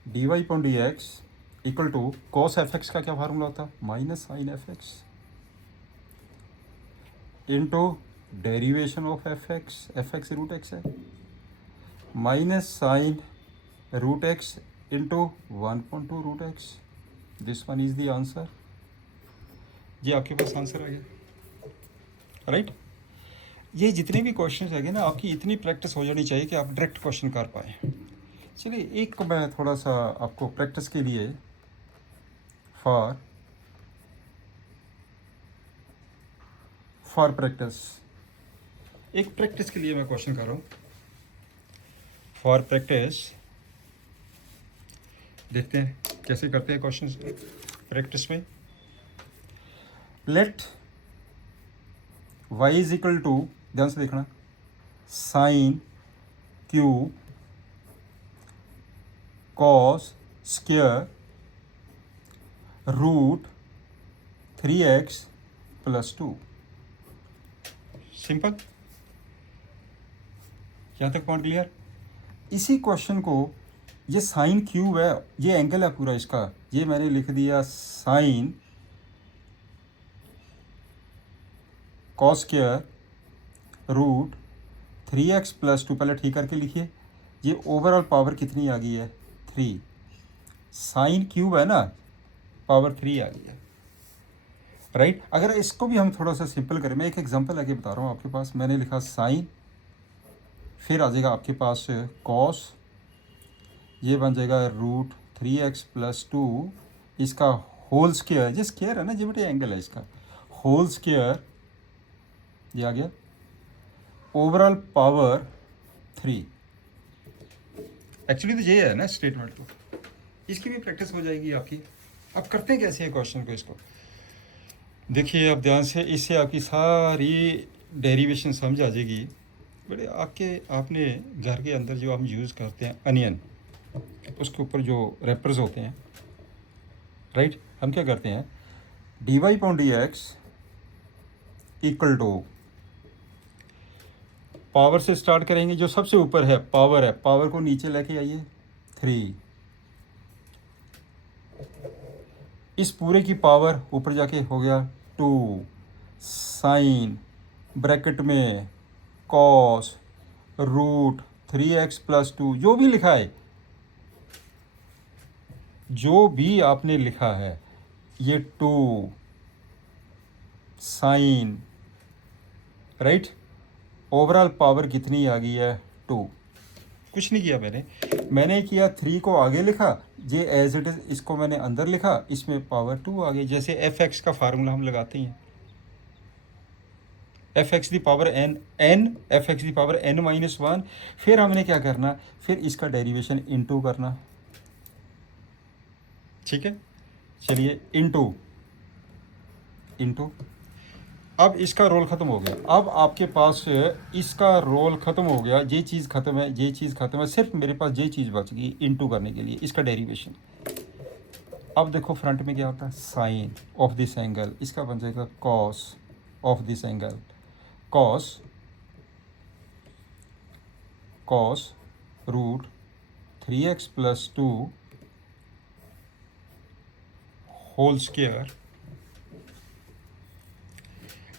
d y point d x equal to cos f x का क्या फार्मूला होता है, minus sine f x into derivation of f x root x है, minus sine root x into 1/2 root x, this one is the answer. ये आपके पास answer आ गया। Right, ये जितने भी क्वेश्चन है ना, आपकी इतनी प्रैक्टिस हो जानी चाहिए कि आप डायरेक्ट क्वेश्चन कर पाए। चलिए एक मैं थोड़ा सा आपको प्रैक्टिस के लिए फॉर प्रैक्टिस, एक प्रैक्टिस के लिए मैं क्वेश्चन कर रहा हूँ। फॉर प्रैक्टिस देखते हैं कैसे करते हैं क्वेश्चंस प्रैक्टिस में। Let y is equal to, ध्यान से देखना, sine cube cos square root 3x plus 2। Simple, यहाँ तक पॉइंट क्लियर। इसी क्वेश्चन को, ये साइन क्यूब है, ये एंगल है पूरा इसका, ये मैंने लिख दिया sine cos square root 3x plus 2। पहले ठीक करके लिखिए, ये ओवरऑल पावर कितनी आ गई है, 3। साइन क्यूब है ना, पावर 3 आ गई है, राइट। अगर इसको भी हम थोड़ा सा सिंपल करें, मैं एक एग्जांपल आके बता रहा हूँ आपके पास। मैंने लिखा साइन, फिर आ जाएगा आपके पास कॉस, ये बन जाएगा रूट 3x प्लस 2, इसका होल स्क्वायर, ये स्क्वायर है ना, जो बेटे एंगल है इसका, होल स्क्वायर, ये आ गया, ओवरऑल पावर 3। एक्चुअली तो ये है ना स्टेटमेंट, तो इसकी भी प्रैक्टिस हो जाएगी आपकी। अब करते हैं कैसे है क्वेश्चन को, इसको देखिए अब ध्यान से, इससे आपकी सारी डेरिवेशन समझ आ जाएगी। बड़े आपने घर के अंदर जो हम यूज़ करते हैं अनियन, उसके ऊपर जो रैपर्स होते हैं, राइट, हम क्या करते हैं, dy/dx इक्वल टू, पावर से स्टार्ट करेंगे, जो सबसे ऊपर है पावर है, पावर को नीचे लेके आइए 3, इस पूरे की पावर ऊपर जाके हो गया 2, साइन ब्रैकेट में कॉस रूट 3x प्लस 2, जो भी लिखा है, जो भी आपने लिखा है, ये 2 साइन, राइट, ओवरऑल पावर कितनी आ गई है, 2। कुछ नहीं किया मैंने किया 3 को आगे लिखा, ये एज इट इज, इसको मैंने अंदर लिखा, इसमें पावर 2 आ गई। जैसे fx का फार्मूला हम लगाते हैं, fx the power n, fx the power n-1, फिर हमने क्या करना, फिर इसका डेरिवेशन इनटू करना, ठीक है। चलिए इनटू, अब इसका रोल ख़त्म हो गया, अब आपके पास इसका रोल ख़त्म हो गया, ये चीज़ ख़त्म है, ये चीज़ ख़त्म है, सिर्फ मेरे पास ये चीज़ बच गई इनटू करने के लिए, इसका डेरिवेशन। अब देखो फ्रंट में क्या होता है, साइन ऑफ दिस एंगल, इसका बन जाएगा cos of this angle, cos root 3x plus 2 whole square.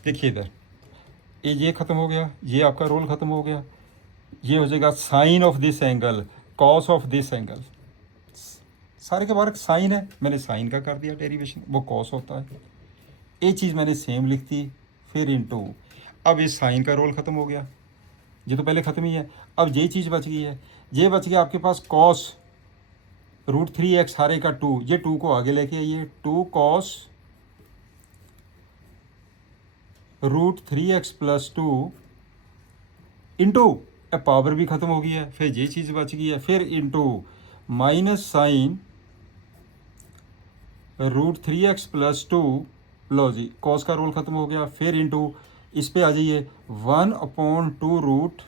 देखिए इधर, ये ख़त्म हो गया, ये आपका रोल ख़त्म हो गया, ये हो जाएगा sine of this angle, cos of this angle, सारे के बाहर साइन है, मैंने साइन का कर दिया डेरिवेशन, वो कॉस होता है, ये चीज़ मैंने सेम लिख दी, फिर इनटू। अब इस साइन का रोल ख़त्म हो गया, ये तो पहले ख़त्म ही है, अब ये चीज़ बच गई है, ये बच गया आपके पास कॉस रूट 3x सारे का 2, ये 2 को आगे लेके आइए, 2 cos root 3x plus 2 into, power भी ख़त्म हो गई है, फिर ये चीज़ बच गई है, फिर into minus sine root 3x plus 2, लो जी कॉस का रोल ख़त्म हो गया, फिर इंटू, इस पे आ जाइए 1/2 रूट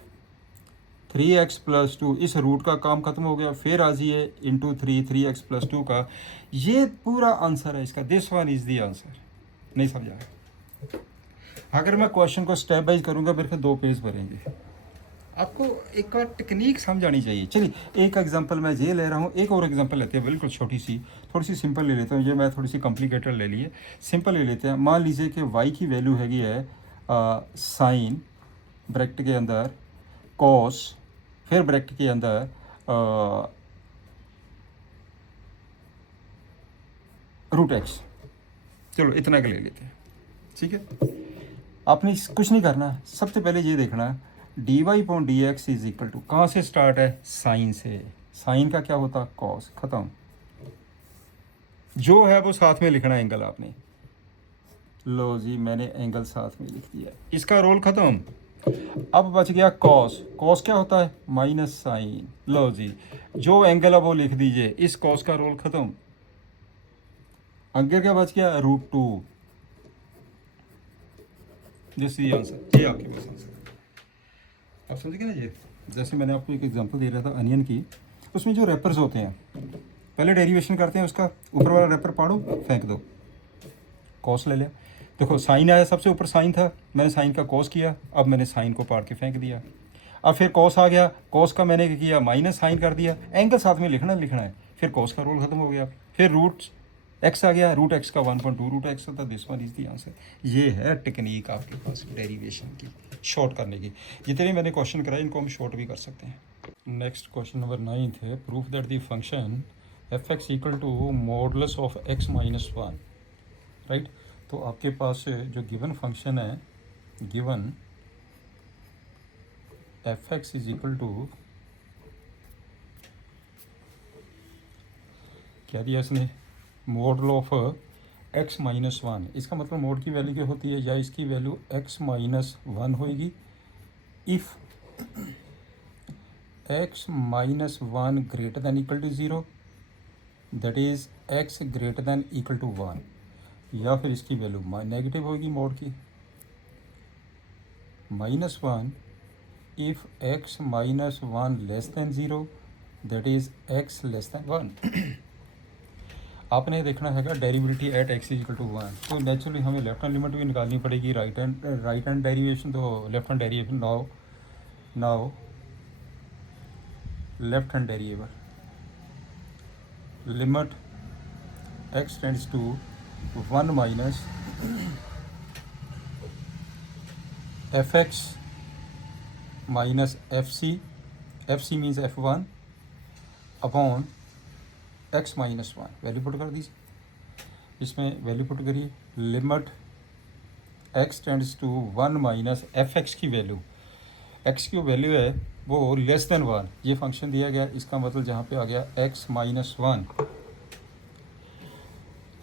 3x प्लस 2, इस रूट का काम ख़त्म हो गया, फिर आ जाइए इंटू 3x प्लस 2 का, ये पूरा आंसर है इसका, this one is the answer. नहीं समझा? अगर मैं क्वेश्चन को स्टेप वाइज करूँगा मेरे को 2 पेज भरेंगे, आपको एक और टेक्निक समझ आनी चाहिए। चलिए एक एग्जांपल मैं ये ले रहा हूँ, एक और एग्जांपल लेते हैं, बिल्कुल छोटी सी, थोड़ी सी सिंपल ले लेता हूँ, ये मैं थोड़ी सी कॉम्प्लिकेटेड ले लिए, सिंपल ले लेते हैं। मान लीजिए कि y की वैल्यू हैगी है साइन ब्रैकेट के अंदर कॉस, फिर ब्रैकेट के अंदर रूट एक्स, चलो इतना का ले लेते हैं, ठीक है। आपने कुछ नहीं करना, सबसे पहले ये देखना dy/dx इज इक्वल टू, कहाँ से स्टार्ट है, साइन से, साइन का क्या होता, कॉस, ख़त्म, जो है वो साथ में लिखना है एंगल आपने, लो जी मैंने एंगल साथ में लिख दिया, इसका रोल ख़त्म, अब बच गया कॉस। कॉस क्या होता है? Minus sign. लो जी, जो एंगल है वो लिख दीजिए, इस कॉस का रोल खत्म। आगे क्या बच गया? √2। दिस इज आंसर, ये आपके पास आंसर। आप समझ गए ना? ये जैसे मैंने आपको एक एग्जांपल दे रहा था अनियन की, उसमें जो रैपर्स होते हैं, पहले डेरिवेशन करते हैं उसका, ऊपर वाला रैपर पाड़ो, फेंक दो, कॉस ले लिया। देखो साइन आया, सबसे ऊपर साइन था, मैंने साइन का कॉस किया, अब मैंने साइन को पाड़ के फेंक दिया। अब फिर कॉस आ गया, कॉस का मैंने क्या किया? माइनस साइन कर दिया। एंगल साथ में लिखना है, फिर कॉस का रोल खत्म हो गया। फिर रूट एक्स आ गया, रूट एक्स का 1.2 रूट एक्स होता, this one is the answer. ये है टेक्निक आपके पास डेरिवेशन की, शॉर्ट करने की। जितने मैंने क्वेश्चन कराए इनको हम शॉर्ट भी कर सकते हैं। नेक्स्ट क्वेश्चन नंबर 9 है, prove that the function f x equal to modulus of x minus 1। Right, तो आपके पास जो गिवन फंक्शन है, given f x is equal to, क्या दिया इसने? Modulus of x minus 1। इसका मतलब मोड की वैल्यू क्या होती है? या इसकी वैल्यू एक्स माइनस 1 होएगी if x minus 1 greater than equal to 0, that is x greater than equal to 1। या फिर इसकी वैल्यू नेगेटिव होगी मोड की, -1 if x minus 1 less than 0, that is x less than 1। आपने देखना हैगा derivative at x equal to 1, तो naturally हमें लेफ्ट हैंड लिमिट भी निकालनी पड़ेगी, राइट हैंड डेरिवेशन, तो left hand derivation now left hand derivable limit x tends to 1 minus f x minus f c means f1 upon x minus 1। Value put कर दीजिए, इसमें value put करिए, limit x tends to 1 minus f x की value, x की value है वो less than 1, ये function दिया गया, इसका मतलब जहाँ पे आ गया एक्स माइनस 1,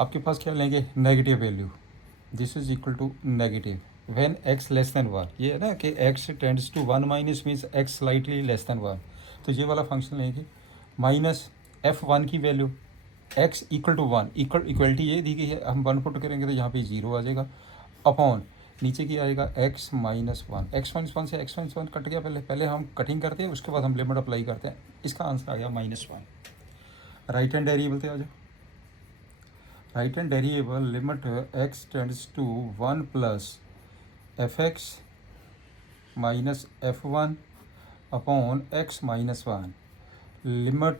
आपके पास क्या लेंगे? Negative value. This is equal to negative when x less than 1। ये है ना कि x tends to 1 minus means x slightly less than 1, तो ये वाला फंक्शन लेंगे। माइनस f1 की value x equal to 1, equality ये दी गई है, हम 1 पुट करेंगे तो यहाँ पे 0 आ जाएगा, अपॉन नीचे की आएगा x माइनस 1। एक्स माइनस 1 से x माइनस 1 कट गया, पहले हम कटिंग करते हैं, उसके बाद हम लिमिट अप्लाई करते हैं, इसका आंसर आ गया -1। राइट हैंड वेरिएबल थे आ जाओ, right hand variable limit x tends to 1 plus f x minus f1 upon x minus 1, limit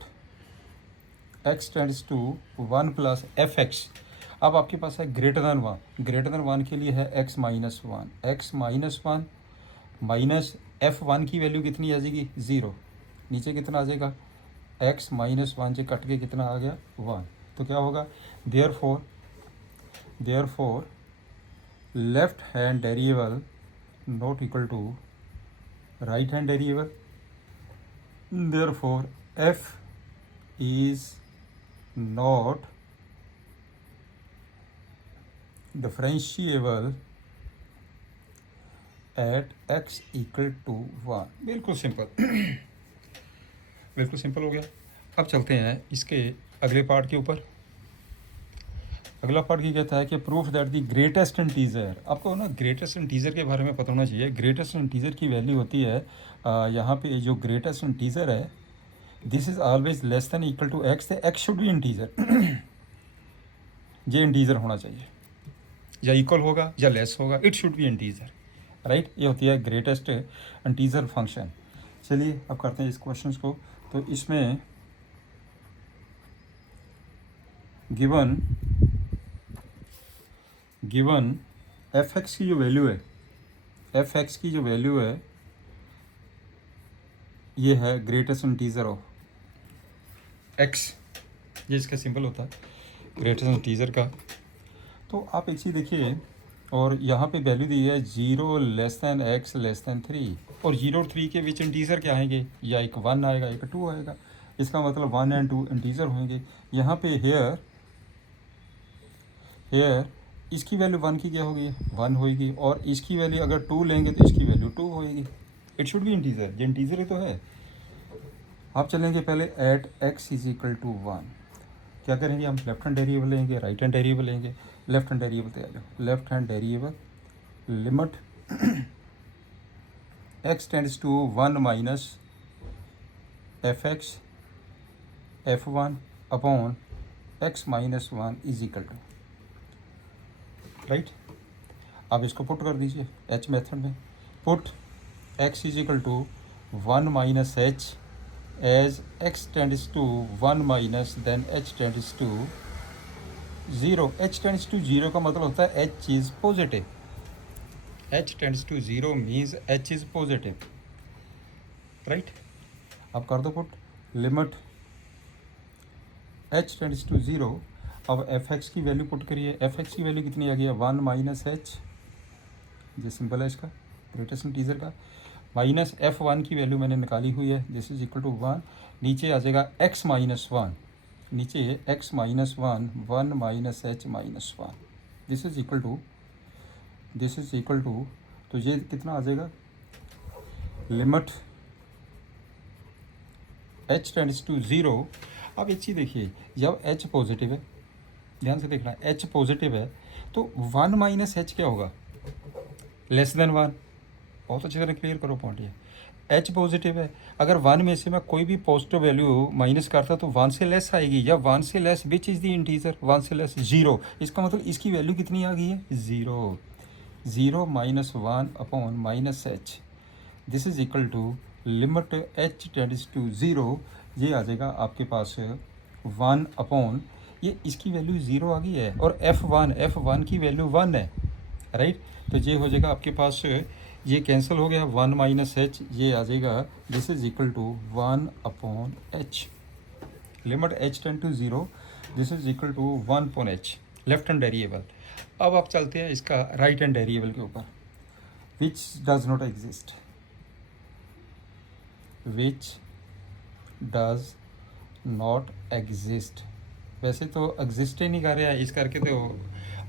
x tends to 1 plus f x. अब आपके पास है ग्रेटर दैन 1, ग्रेटर दैन 1 के लिए है x minus 1, x minus 1 minus f1 की value कितनी आ जाएगी? 0, नीचे कितना आ जाएगा? x माइनस 1 से कट के कितना आ गया? 1। तो क्या होगा? Therefore left hand variable not equal to right hand variable, therefore f is not differentiable at x equal to 1। बिल्कुल सिंपल बिल्कुल सिंपल हो गया। अब चलते हैं इसके अगले पार्ट के ऊपर। अगला पार्ट ये कहता है कि proof that the greatest integer, आपको ना ग्रेटेस्ट इंटीजर के बारे में पता होना चाहिए। ग्रेटेस्ट इंटीजर की वैल्यू होती है यहाँ पे जो ग्रेटेस्ट इंटीजर है, this is always less than equal to x, x should be integer, ये इंटीजर होना चाहिए, या इक्वल होगा या लेस होगा, it should be integer, right. ये होती है ग्रेटेस्ट इंटीजर फंक्शन। चलिए अब करते हैं इस क्वेश्चन को। तो इसमें गिवन एफ एक्स की जो वैल्यू है, एफ एक्स की जो वैल्यू है ये है ग्रेटेस्ट इंटीजर ऑफ एक्स, ये इसका सिंबल होता है ग्रेटेस्ट इंटीजर का। तो आप एक चीज़ देखिए, और यहाँ पे वैल्यू दी है 0 less than x less then 3, और 0 और 3 के बीच इंटीजर क्या आएंगे? या एक 1 आएगा एक 2 आएगा, इसका मतलब 1 और 2 इंटीजर होंगे। यहाँ पे हेयर इसकी वैल्यू 1 की क्या होगी, 1 होगी, और इसकी वैल्यू अगर 2 लेंगे तो इसकी वैल्यू 2 होगी। इट शुड बी इंटीजर, ये इंटीजर ही तो है। आप चलेंगे पहले at x is equal to 1, क्या करेंगे हम, लेफ्ट हैंड वेरिएबल लेंगे, राइट हैंड वेरिएबल लेंगे। लेफ्ट हैंड वेरिएबल पे आ जाओ, left hand variable limit x tends to 1 minus f x f1 upon x minus 1 is equal to, right. आप इसको पुट कर दीजिए h मेथड में, put x is equal to 1 minus h as x tends to 1 minus then h tends to 0। h tends to 0 का मतलब होता है h is positive, h tends to 0 means h is positive, right. अब कर दो put limit h tends to 0। अब f x की value put करिए, एफ एक्स की वैल्यू कितनी आ गई है, 1 माइनस एच, ये सिंपल है इसका ग्रेटेस्ट इंटीजर का, माइनस f1 की वैल्यू मैंने निकाली हुई है, दिस इज इक्वल टू 1, नीचे आ जाएगा x माइनस 1, नीचे x minus 1 minus h minus 1, this is equal to, तो ये कितना आ जाएगा, लिमिट h टेंड्स टू 0। अब एक चीज़ देखिए, जब h पॉजिटिव है, ध्यान से देखना, h पॉजिटिव है तो 1 माइनस एच क्या होगा, लेस देन 1। बहुत अच्छी तरह क्लियर करो पॉइंट ये, h पॉजिटिव है, अगर 1 में से मैं कोई भी पॉजिटिव वैल्यू माइनस करता तो 1 से लेस आएगी, या 1 से less which is the integer, 1 से लेस 0, इसका मतलब इसकी वैल्यू कितनी आ गई है, 0। 0 minus 1 upon minus h, this is equal to limit h tends to 0, ये आ जाएगा आपके पास 1 अपॉन, ये इसकी वैल्यू 0 आ गई है, और f1 की वैल्यू 1 है, राइट। तो ये हो जाएगा आपके पास, ये कैंसिल हो गया, 1 माइनस एच, ये आ जाएगा, this is equal to 1 upon h, limit h tend to 0, this is equal to 1 upon h, left hand variable. अब आप चलते हैं इसका राइट हैंड वेरिएबल के ऊपर, विच does not exist, which does not exist, वैसे तो एग्जिस्ट ही नहीं कर रहा है, इस करके तो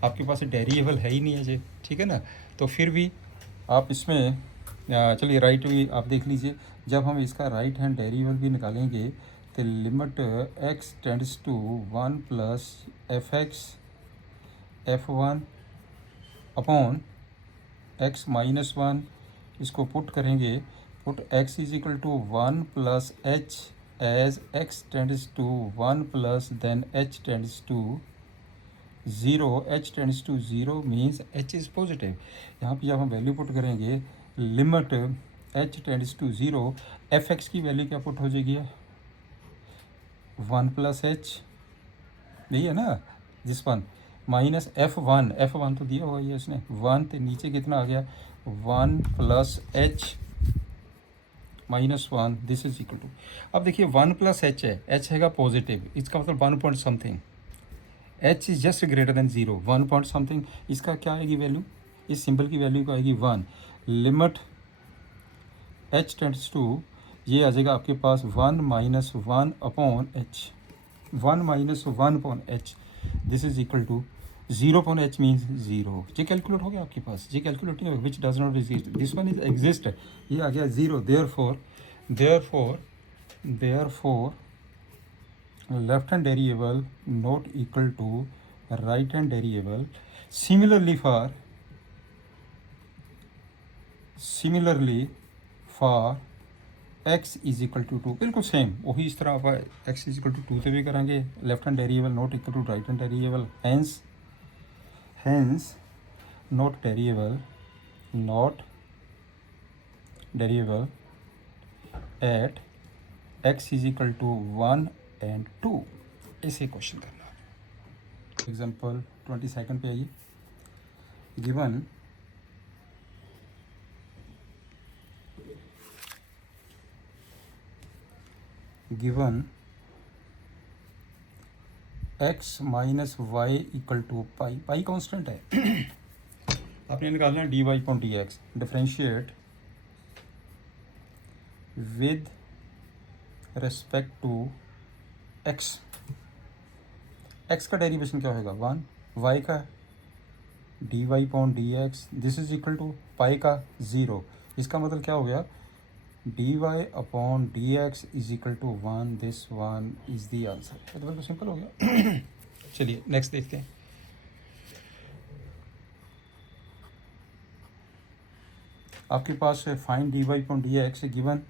आपके पास डेरिएबल है ही नहीं है जी, ठीक है ना। तो फिर भी आप इसमें चलिए राइट भी आप देख लीजिए, जब हम इसका राइट हैंड डेरिएबल भी निकालेंगे तो limit x tends to 1 plus f x f1 upon x minus 1, इसको पुट करेंगे, put x is equal to 1 plus h as x tends to 1 plus then h tends to 0, h tends to 0 means h is positive. यहाँ पे जब हम value put करेंगे, limit h tends to 0, f x की value क्या put हो जाएगी, 1 plus H, यही है ना, जिस वन माइनस f1 तो दिया हुआ है इसने 1, तो नीचे कितना आ गया, 1 plus h minus 1, this is equal to, अब देखिए 1 प्लस एच है, एच हैगा पॉजिटिव, इसका मतलब 1 point something, h is just greater than 0, 1 point something, इसका क्या आएगी वैल्यू, इस सिंबल की वैल्यू का आएगी 1, लिमिट h टेंड्स टू, ये आ जाएगा आपके पास 1 minus 1 upon h, 1 minus 1 upon h, this is equal to 0 upon h means 0, ये कैलकुलेट हो गया आपके पास, ये कैलकुलेट नहीं होगा, which does not exist, this one is exist, ये आ गया 0, therefore left hand variable not equal to right hand variable, similarly for x is equal to 2, बिल्कुल सेम वही, इस तरह आप x इज इक्वल टू 2 से भी करेंगे, left hand variable not equal to right hand variable, hence not variable at x is equal to 1 and 2, ऐसे question करना। एग्जाम्पल 22 पे आइए, given x minus y equal to pi, pi constant है आपने निकालना है, dy upon d x, differentiate with respect to x, x का derivation क्या होगा 1, y का d y upon d x, this is equal to pi का 0। इसका मतलब क्या हो गया, d y upon d x is equal to 1, this 1 is the answer. ये तो बिल्कुल सिंपल हो गया। चलिए नेक्स्ट देखते हैं। आपके पास है find d y upon d x given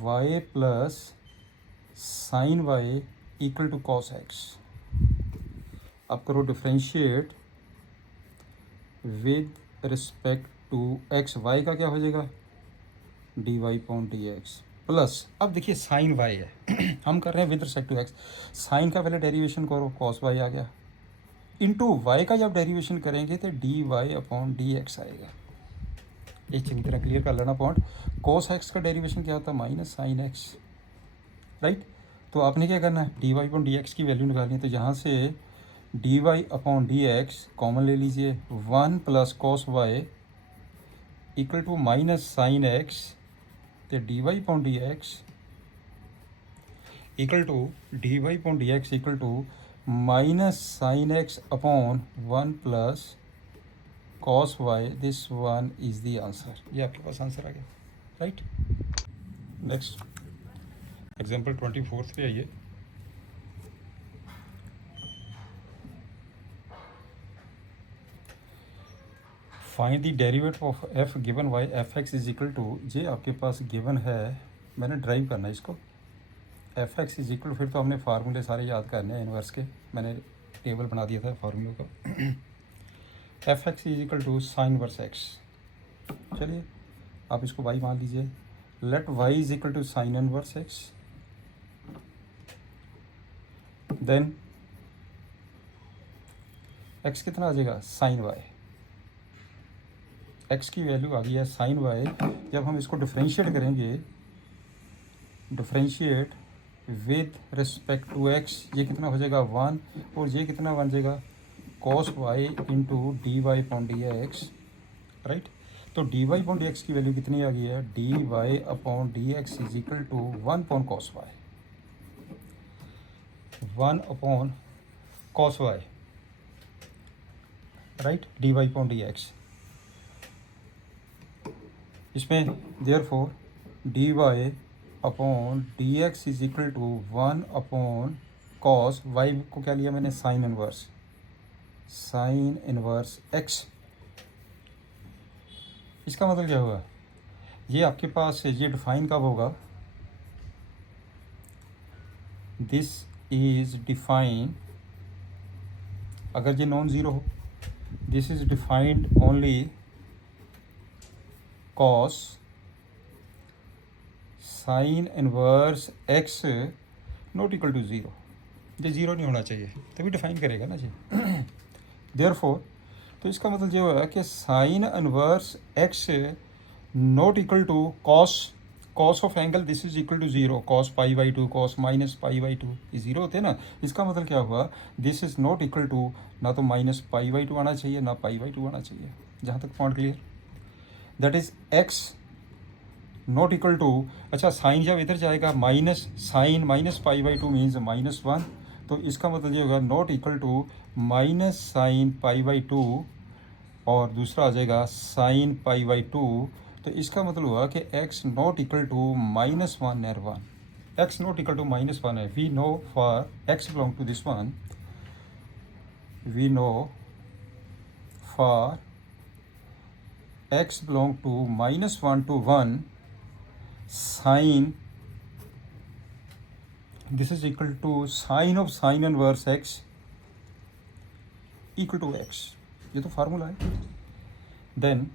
y plus sine y equal to cos x. आप करो differentiate with respect to x, y का क्या हो जाएगा, d y upon d x plus, अब देखिए साइन वाई है हम कर रहे हैं with respect to x, sine का पहले डेरिवेशन करो, कॉस वाई आ गया, इनटू वाई का जब डेरिवेशन करेंगे तो d y upon d x आएगा। ये चंगी तरह क्लियर कर लेना पॉइंट। कॉस एक्स का डेरिवेशन क्या होता है, माइनस साइन एक्स, राइट। तो आपने क्या करना है, d y upon d x की वैल्यू निकालनी है, तो यहाँ से d y upon d x common ले लीजिए, 1 plus cos y equal to minus sine x, तो d y upon d x equal to d y upon d x equal to minus sine x upon 1 plus cos y, this 1 is the answer. ये आपके पास answer आ गया, right. Next example 24 पे आइए। Find the derivative of f given y f x is equal to, ये आपके पास given है, मैंने drive करना है इसको, एफ एक्स इज इक्वल, फिर तो हमने फार्मूले सारे याद करने हैं इन्वर्स के, मैंने टेबल बना दिया था फार्मूलों का। F x is equal to sine inverse x, चलिए आप इसको वाई मान लीजिए, let y is equal to sine inverse x, then x कितना आ जाएगा, साइन वाई, एक्स की वैल्यू आ गई है साइन वाई। जब हम इसको डिफ्रेंशिएट करेंगे, differentiate with respect to x, ये कितना हो जाएगा 1, और ये कितना बन जाएगा cos y into d y upon d x, right. तो d y upon d x की वैल्यू कितनी आ गई है, d y upon d x is equal to 1 upon cos y, 1 upon cos y, right, d y upon d x. इसमें therefore d y upon d x is equal to 1 upon cos y को क्या लिया मैंने, sine inverse, sine inverse x. इसका मतलब क्या होगा, ये आपके पास ये डिफाइन कब होगा, दिस इज डिफाइन, अगर ये नॉन ज़ीरो हो, this is defined only cos sine inverse x not equal to zero, ये ज़ीरो नहीं होना चाहिए तभी डिफाइन करेगा ना जी। देयरफॉर, तो इसका मतलब ये हुआ कि sine inverse x not equal to cos of angle, this is equal to zero, cos pi by two, cos minus pi by two, ये ज़ीरो होते हैं ना। इसका मतलब क्या हुआ, this is not equal to, ना तो माइनस पाई बाई टू आना चाहिए ना पाई बाई टू आना चाहिए, जहाँ तक point clear. That is x not equal to, अच्छा साइन जब इधर जाएगा minus sine minus pi by two means -1, तो इसका मतलब ये होगा not equal to minus sine pi by two, और दूसरा आ जाएगा साइन पाई बाई टू। तो इसका मतलब हुआ कि x नॉट इक्वल टू -1 और 1, x नॉट इक्वल टू -1 है। We know for x belong to this one, we know for x belong to -1 to 1, sine this is equal to sine of sine inverse x equal to x, ये तो formula है। Then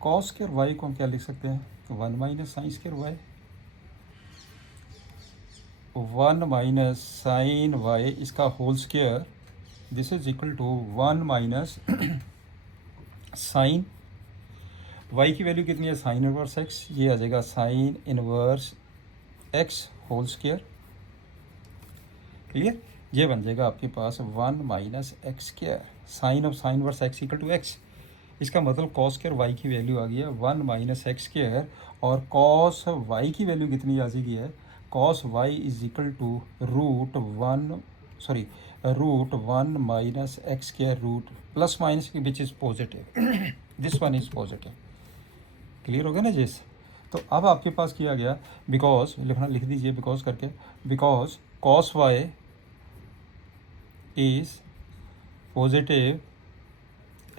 cos square Y को हम क्या लिख सकते हैं, 1 minus sine square y, 1 minus sine y इसका whole square, this is equal to 1 minus sine y की वैल्यू कितनी है, साइन इनवर्स एक्स, ये आ जाएगा sine inverse x whole square, clear. ये बन जाएगा आपके पास 1 minus x square, sine of sine inverse x equal to x. इसका मतलब कॉस स्क्वायर वाई की वैल्यू आ गई है 1 माइनस एक्स स्क्वायर, और कॉस वाई की वैल्यू कितनी आ जाएगी है, cos y is equal to root one minus x square root plus minus which is positive, this one is positive. Clear हो गया ना जिस। तो अब आपके पास किया गया, बिकॉज लिखना लिख दीजिए बिकॉज करके, because cos y is positive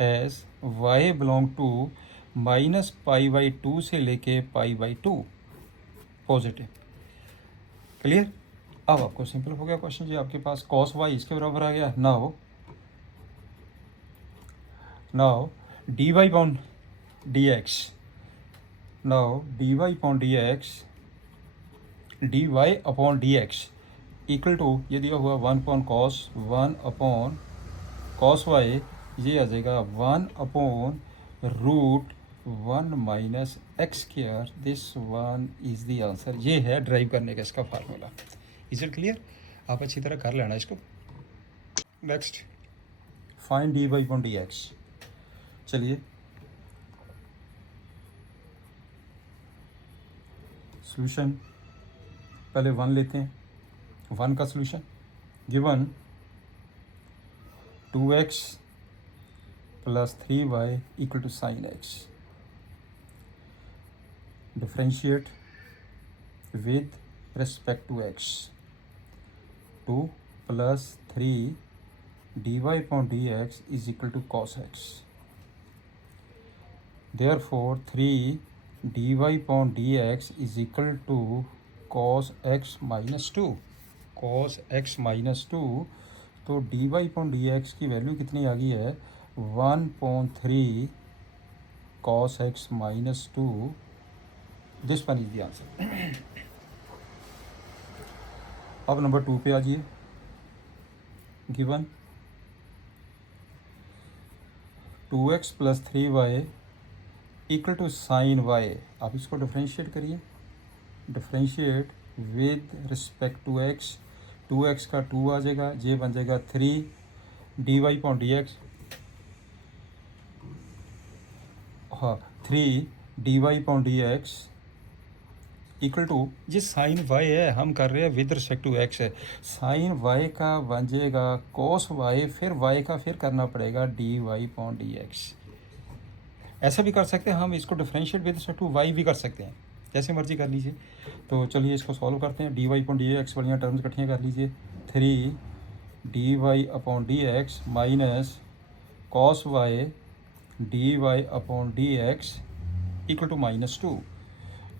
as y belong to minus pi by two से लेके pi by two positive. Clear. अब आपको सिंपल हो गया क्वेश्चन जी, आपके पास कॉस वाई इसके बराबर आ गया। Now d y upon d x, now d y upon d x, d y upon d x equal to, ये दिया हुआ 1 अपॉन कॉस वाई, ये आ जाएगा 1 upon root 1 minus x square, this one is the answer. ये है drive करने का इसका फार्मूला। Is it clear? आप अच्छी तरह कर लेना इसको। Next find d y upon d x. चलिए सॉल्यूशन पहले 1 लेते हैं। 1 का solution given 2x plus 3y equal to sine x, differentiate with respect to x, 2 plus 3 dy upon dx is equal to cos x, therefore 3 dy upon dx is equal to cos x minus 2, cos x minus 2। तो dy upon dx की value कितनी आ गई है, 1/3 cos x minus 2, this one is the answer. अब number 2 पे आ जाइए। Given 2x plus 3y equal to sine y, आप इसको डिफ्रेंशिएट करिए, differentiate with respect to x, 2x का 2 आ जाएगा, ये बन जाएगा 3 d y point d x, हाँ 3 d y point d x equal to, ये साइन वाई है, हम कर रहे हैं विद रिस्पेक्ट टू एक्स है, साइन वाई का बन जाएगा कोस वाई, फिर वाई का फिर करना पड़ेगा d y point d x. ऐसा भी कर सकते हैं हम, इसको differentiate with respect to y भी कर सकते हैं, जैसे मर्जी कर लीजिए। तो चलिए इसको सॉल्व करते हैं। D y upon d x वाली टर्म्स इकट्ठियाँ कर लीजिए, 3 d y upon d x minus cos y d y upon d x equal to -2,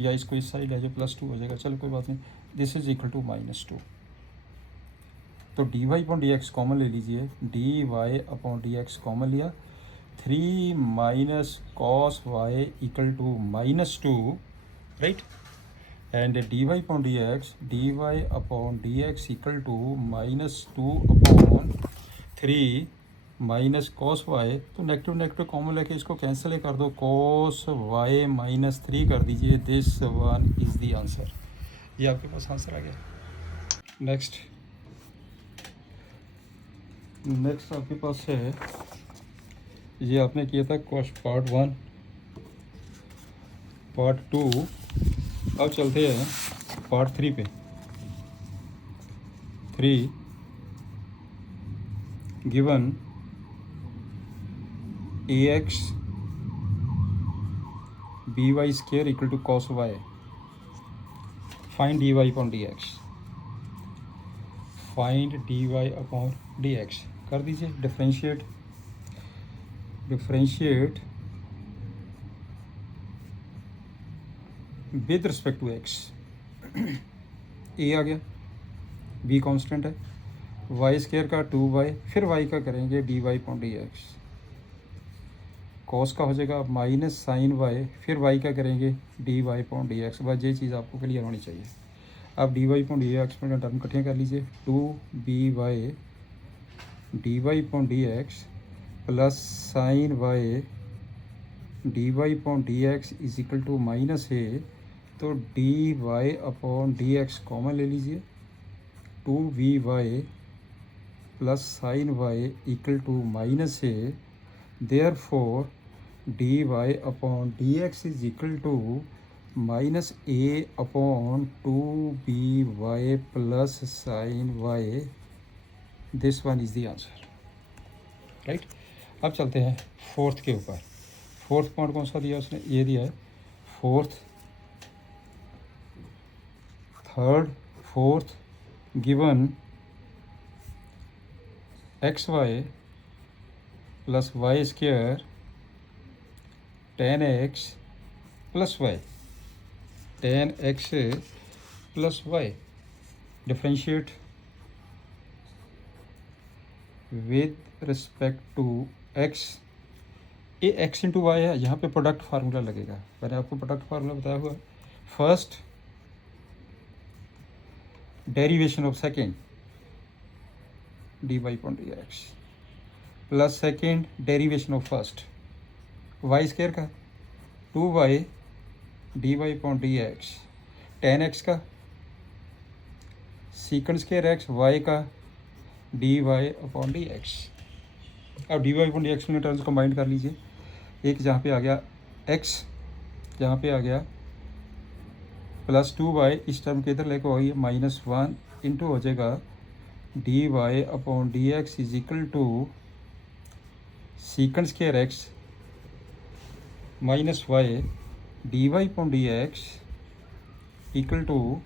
या इसको इस साइड ले जाए +2 हो जाएगा, चलो कोई बात नहीं, दिस इज इक्वल टू -2। तो d y upon d x common ले लीजिए, d y upon d x common लिया, 3 minus cos y equal to -2, right, and d y upon d x equal to -2 upon 3 minus cos y, तो negative negative common लेके इसको cancel कर दो, cos Y -3 कर दीजिए, this one is the answer. ये आपके पास आंसर आ गया। नेक्स्ट आपके पास है, ये आपने किया था पार्ट 1, पार्ट 2, अब चलते हैं पार्ट 3 पे। 3 given ax by square equal to cos y, find dy upon dx, find dy upon dx कर दीजिए, differentiate with respect to x, a आ गया, b कांस्टेंट है, वाई स्क्वायर का 2y, फिर y का करेंगे dy अपॉन dx, कॉस का हो जाएगा माइनस साइन वाई, फिर y का करेंगे d y upon d x. बस ये चीज़ आपको क्लियर होनी चाहिए। अब d y upon d x में टर्म इकट्ठे कर लीजिए, 2by d y upon d x plus sine y d y upon d x is equal to -a, तो d y upon d x common ले लीजिए, 2by plus sine y equal to -a, therefore d y upon d x is equal to minus a upon two b y plus sine y, this one is the answer, right. अब चलते हैं fourth के ऊपर। Fourth point कौन सा दिया उसने, ये दिया है fourth, third, fourth, given x y plus y square ten x plus y, ten x plus y, differentiate with respect to x, ये एक्स इंटू वाई है, यहाँ पे प्रोडक्ट फार्मूला लगेगा, मैंने आपको प्रोडक्ट फार्मूला बताया हुआ। First derivation of second d y upon d x plus second derivation of first y square का two y d y upon d x, tan x का सीकंड स्क्वायर एक्स वाई का d y upon d x. अब d y upon d x में terms combine कर लीजिए, एक जहाँ पे आ गया x, जहाँ पे आ गया प्लस टू वाई, इस टर्म के इधर लेकर आई माइनस वन, इंटू हो जाएगा d y upon d x is equal to secant square x minus y d y upon d x equal to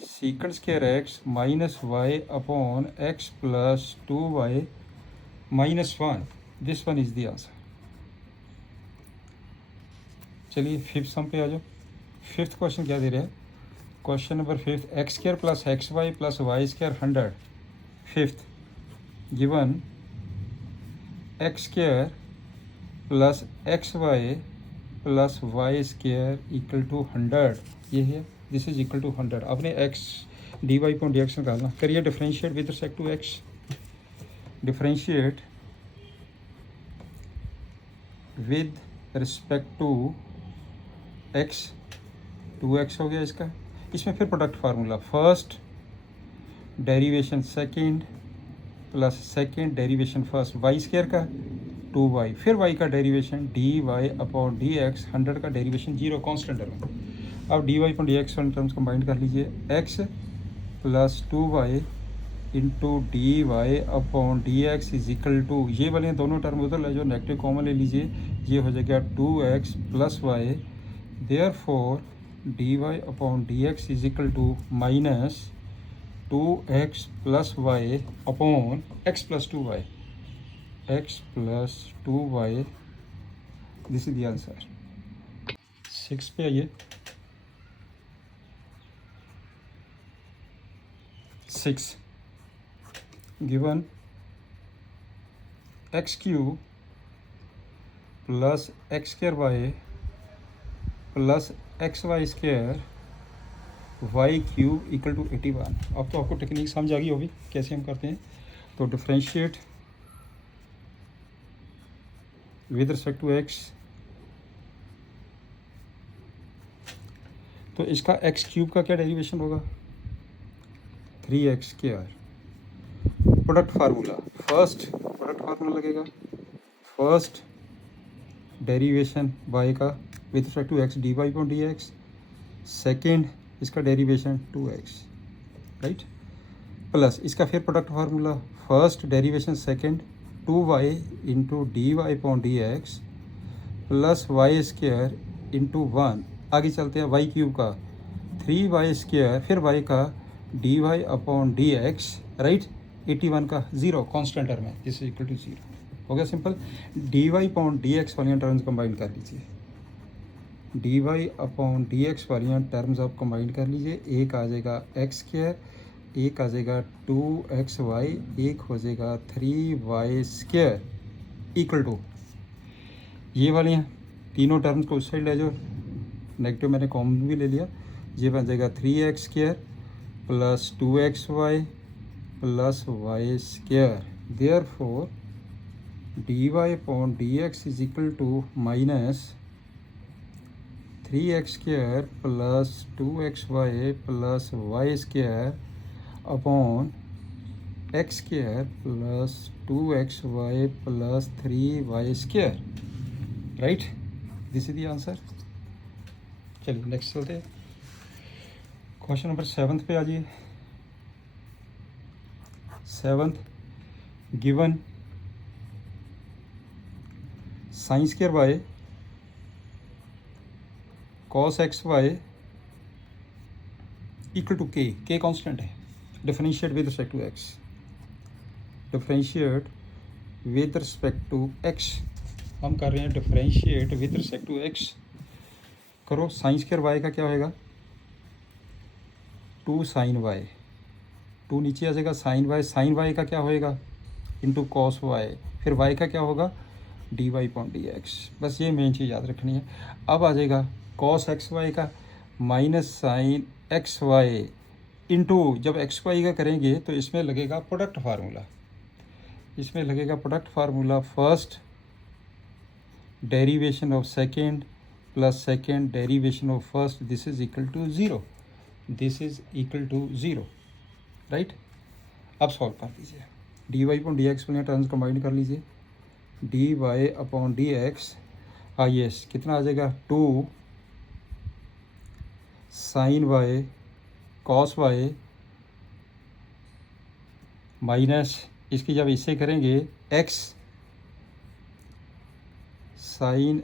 secant square x minus y upon x plus two y minus one, this one is the answer. चलिए fifth sum पे आ जाओ। Fifth question क्या दे रहे हैं, question number fifth, x square plus x y plus y square 100, fifth given x square plus x y plus y square equal to 100, ये है, दिस इज इक्वल टू 100। आपने x d y point d x निकालना, करिए differentiate with respect to x, differentiate with respect to x, 2x हो गया इसका, इसमें फिर product formula, first derivation second plus second derivation first, y square का 2y, फिर y का derivation d y upon d x, 100 का डेरिवेशन 0 कॉन्स्टेंट टर्म। अब d y upon d x terms combine कर लीजिए, x plus 2y into d y upon d x is equal to, ये वाले दोनों टर्म उधर ले जाओ, नेगेटिव कॉमन ले लीजिए, ये हो जाएगा 2x plus y, therefore d y upon d x is equal to minus 2x plus y upon x plus 2y, x plus 2y, this is the answer. 6 पे आइए, 6 given x cube plus x square y plus x y square y cube equal to 81। अब तो आपको technique समझ आ गई होगी कैसे हम करते हैं। तो differentiate with respect to x, तो इसका एक्स क्यूब का क्या डेरिवेशन होगा, 3x square, product formula, first product formula लगेगा, फर्स्ट डेरिवेशन y का with respect to x d y upon d x, second इसका डेरिवेशन 2x, राइट, प्लस इसका फिर product formula, first derivation second 2y into d y upon d x plus y square into 1, आगे चलते हैं y cube का 3y square, फिर y का d y upon d x, right, 81 का 0 constant term है, दिस इज इक्वल टू 0, हो गया simple. D y upon d x वाली टर्म्स कंबाइन कर लीजिए, d y upon d x वाली टर्म्स आप कंबाइन कर लीजिए, एक आ जाएगा एक्स स्क्वायर, एक आ जाएगा 2xy, एक हो जाएगा 3y स्क्वायर इक्वल टू, ये वाली हैं तीनों टर्म्स को उस साइड ले जाओ, नेगेटिव मैंने कॉमन भी ले लिया, ये बन जाएगा 3x square plus 2xy plus y square, therefore d y upon d x is equal to minus 3x square plus 2xy plus y square upon x square plus 2xy plus 3y square, right, this is the answer. चलिए next चलते हैं, question number 7 पे आ जाइए। 7, given sine square y cos x y equal to k constant है, differentiate with respect to x, differentiate with respect to x. हम कर रहे हैं differentiate with respect to x. करो, साइन स्क्वायर वाई का क्या होएगा, 2 साइन वाई, 2 नीचे आ जाएगा, साइन वाई का क्या होएगा, इंटू कॉस वाई, फिर वाई का क्या होगा, d y point d x. बस ये मेन चीज़ याद रखनी है। अब आ जाएगा कॉस एक्स वाई का minus sine x y into, जब एक्स वाई का करेंगे तो इसमें लगेगा प्रोडक्ट फार्मूला, इसमें लगेगा product formula, first derivation of second plus second derivation of first, this is equal to zero, this is equal to zero, right. अब solve कर दीजिए, d y upon d x में टर्म्स कंबाइन कर लीजिए, d y upon d x, yes कितना आ जाएगा, 2 sine y cos y minus, इसकी जब इससे करेंगे एक्स साइन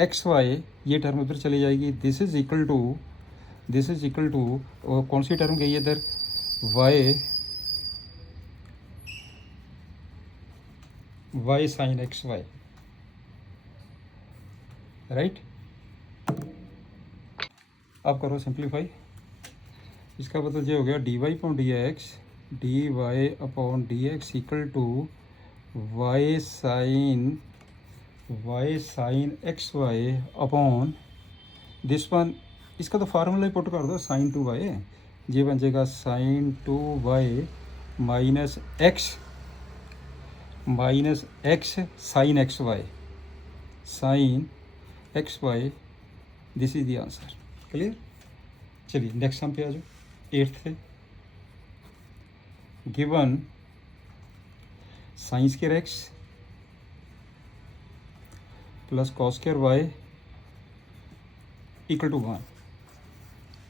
एक्स वाई, ये टर्म उधर चली जाएगी, दिस इज इक्वल टू कौन सी टर्म गई है इधर, y sine x y, right. अब करो सिंप्लीफाई, इसका मतलब ये हो गया d y upon d x equal to y sine x y upon this one, इसका तो फार्मूला ही पुट कर दो, साइन 2y, ये बन जाएगा sine 2y minus x sine x y, this is the answer. Clear. चलिए नेक्स्ट सम पे आ जाओ, 8th से, given sine square x plus cos square y equal to 1,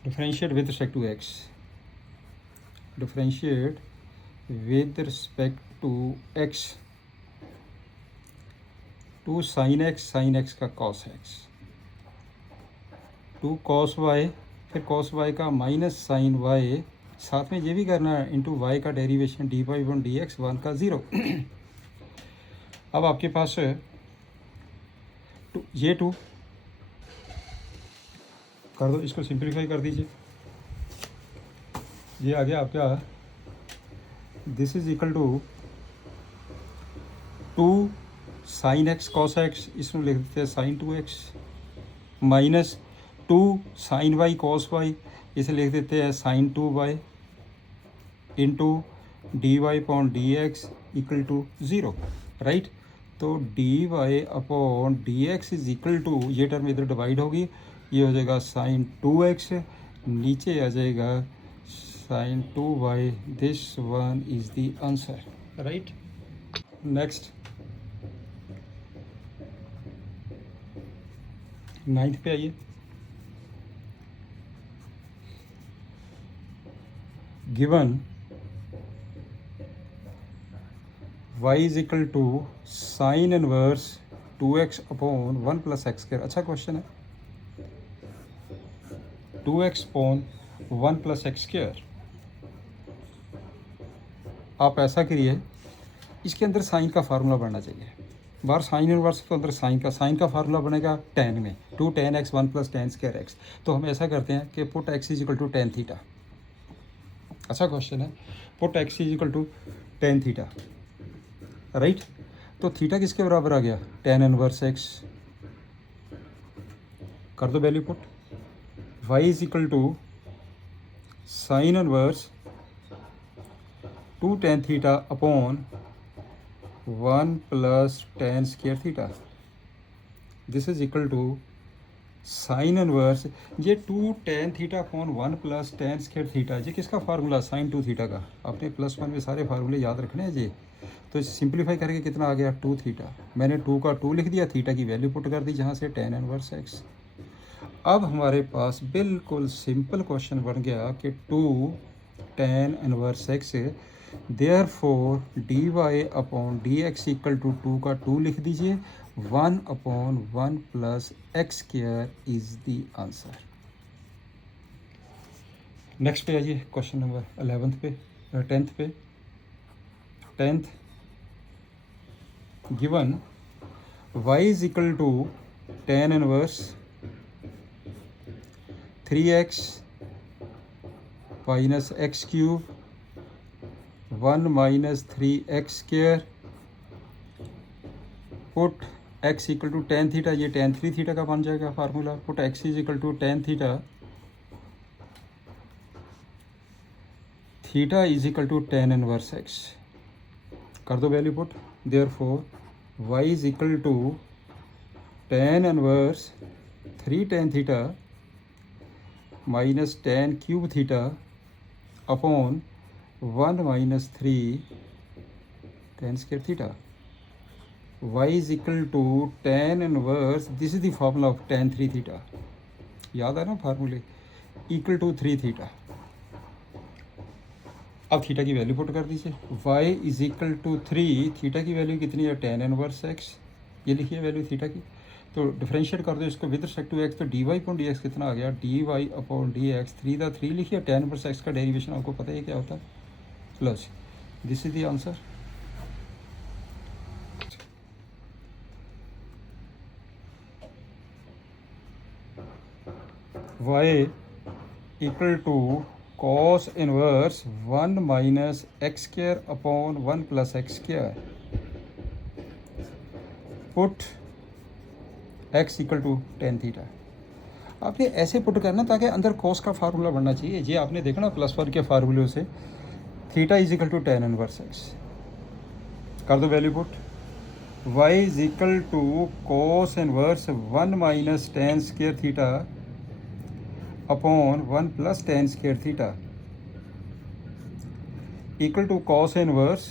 differentiate with respect to x, differentiate with respect to x, 2 sine x का cos x, 2 cos y, फिर cos y का minus sine y, साथ में ये भी करना है into y का derivation d y one d x 1 का 0। अब आपके पास ये 2 कर दो, इसको सिंप्लीफाई कर दीजिए, ये आ गया आपका, this is equal to 2 sine x cos x, इसमें लिख देते हैं sine 2x, minus 2 sine y cos y, इसे लिख देते हैं sine 2y into d y upon d x equal to 0, right. तो d y upon d x is equal to, ये टर्म इधर डिवाइड होगी, ये हो जाएगा साइन 2x, नीचे आ जाएगा sine 2y, this one is the answer, right. Next 9th पे आइए, given y is equal to sine inverse 2x upon 1 plus x square. अच्छा क्वेश्चन है, 2x upon 1 plus x square. आप ऐसा करिए, इसके अंदर साइन का फार्मूला बनना चाहिए, बाहर साइन इनवर्स के अंदर साइन का फार्मूला बनेगा टेन में, 2 tan x 1 plus tan square x. तो हम ऐसा करते हैं कि put x is equal to tan theta. अच्छा क्वेश्चन है, put x is equal to tan theta, right. तो थीटा किसके बराबर आ गया, टेन इनवर्स x, कर दो value put, y is equal to sine inverse 2 tan theta upon 1 plus tan square theta, this is equal to sine inverse ये 2 tan theta upon 1 plus tan square theta, ये किसका formula, sign 2 theta का। आपने +1 में सारे फार्मूले याद रखने हैं जी। तो सिंप्लीफाई करके कितना आ गया 2 थीटा, मैंने 2 का 2 लिख दिया, थीटा की वैल्यू पुट कर दी जहाँ से tan इनवर्स x। अब हमारे पास बिल्कुल सिंपल क्वेश्चन बन गया कि 2 tan inverse x, therefore d y upon d x equal to 2 का 2 लिख दीजिए, 1 upon 1 plus x square is the answer. Next पे आइए, क्वेश्चन नंबर 11th पे, 10th पे। 10th given y is equal to tan inverse 3x minus x cube 1 minus 3x square, put x equal to tan theta, ये tan 3 theta का बन जाएगा formula. Put x is equal to tan theta, theta is equal to tan inverse x, कर दो value put. Therefore y is equal to tan inverse 3 tan theta minus tan cube theta upon 1 minus 3 tan square theta. y is equal to tan inverse, this is the formula of tan 3 theta, याद है ना फार्मूले, equal to 3 theta. अब theta की value put कर दीजिए, y is equal to 3, theta की value कितनी है tan इनवर्स x, ये लिखिए वैल्यू थीटा की। तो डिफरेंशिएट कर दो इसको विद रिस्पेक्ट टू x, तो d y upon d x कितना आ गया, d y upon d x, 3 लिखिए, tan इनवर्स x का डेरिवेशन आपको पता है क्या होता है, plus this is the answer. y equal to cos inverse 1 minus x square upon 1 plus x square, put x equal to tan theta. आपने ऐसे पुट करना ताकि अंदर cos का फार्मूला बनना चाहिए, ये आपने देखना +1 के फार्मूले से, theta is equal to tan inverse x, कर दो value put. y is equal to cos inverse 1 minus tan square theta upon 1 plus tan square theta equal to cos inverse,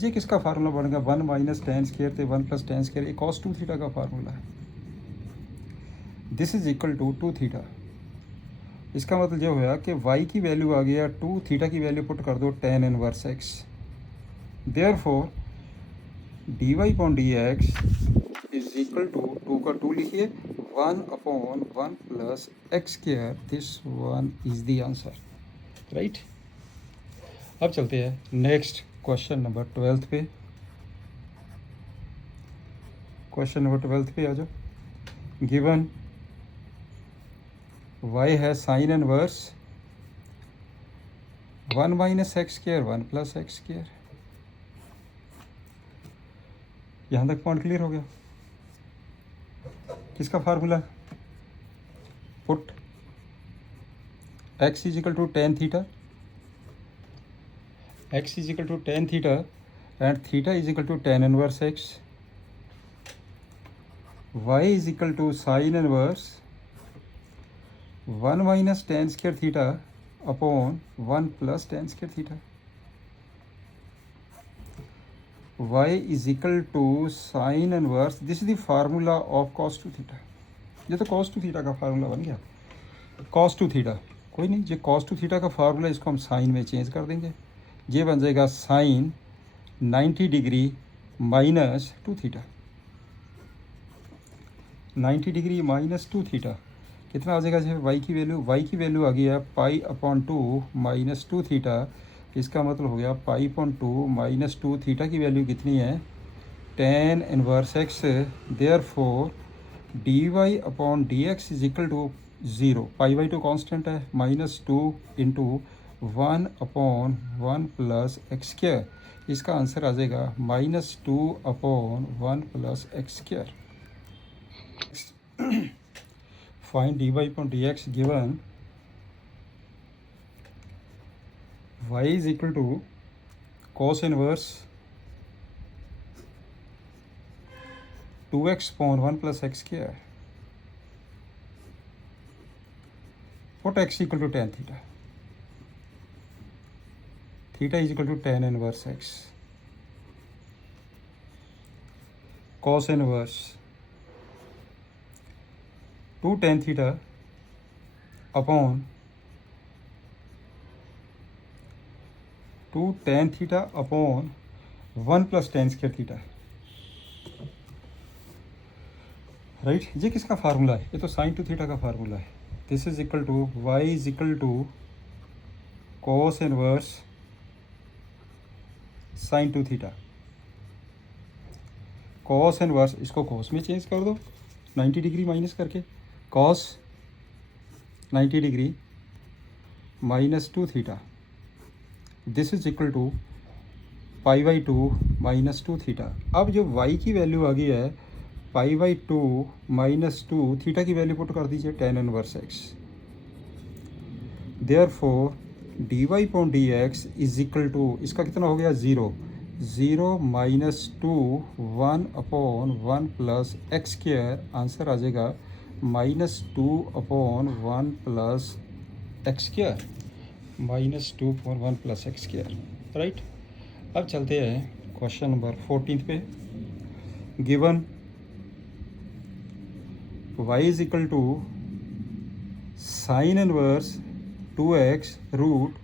ये किसका फार्मूला बन गया, 1 माइनस tan स्क्वायर थे 1 plus tan square, ये cos 2 theta का formula है। This is equal to 2 theta, इसका मतलब ये होया कि y की वैल्यू आ गया 2, थीटा की वैल्यू पुट कर दो tan inverse x। Therefore d y upon d x is equal to 2 का 2 लिखिए, 1 upon 1 plus x square, this one is the answer, right. अब चलते हैं नेक्स्ट क्वेश्चन नंबर 12th पे। क्वेश्चन नंबर 12th पे आ जाओ। गिवन y है sine inverse 1 minus x square 1 plus x square, यहाँ तक पॉइंट क्लियर हो गया। किसका formula, put x is equal to tan theta, x is equal to tan theta and theta is equal to tan inverse x, y is equal to sine inverse 1 minus tan square theta upon 1 plus tan square theta, y is equal to sine inverse, this is the formula of cos 2 theta. ये तो cos 2 theta का formula बन गया, cos 2 theta, कोई नहीं, ये cos 2 theta का formula इसको हम साइन में चेंज कर देंगे, ये बन जाएगा sine 90 degree minus 2 theta, 90 degree minus 2 theta कितना आ जाएगा, जैसे y की वैल्यू आ गई है पाई अपॉन 2 माइनस 2 थीटा, इसका मतलब हो गया पाई अपॉन 2 माइनस 2 थीटा की वैल्यू कितनी है tan inverse x, therefore d y upon d x is equal to 0, pi by 2 constant है, minus 2 into 1 upon 1 plus x square, इसका आंसर आ जाएगा -2 upon 1 plus x square. Find d y upon d x given y is equal to cos inverse 2x upon 1 plus x square put x equal to tan theta, theta is equal to tan inverse x, cos inverse 2 tan theta upon 2 tan theta upon 1 plus tan square theta, right. ये किसका formula है? ये तो sine two theta का formula है। This is equal to y is equal to cos inverse sine two theta, cos inverse, इसको cos में change कर दो 90 डिग्री माइनस करके, cos 90 degree minus 2 theta, this is equal to pi by 2 minus 2 theta. अब जो y की value आ गई है पाई बाई 2 माइनस 2, थीटा की वैल्यू पुट कर दीजिए tan inverse x, therefore d y point d x is equal to, इसका कितना हो गया 0, 0 minus 2 1 upon 1 plus x square, answer आ जाएगा minus 2 upon 1 plus x square, minus 2 upon 1 plus x square, right. अब चलते हैं क्वेश्चन नंबर 14 पे। Given y is equal to sine inverse 2x root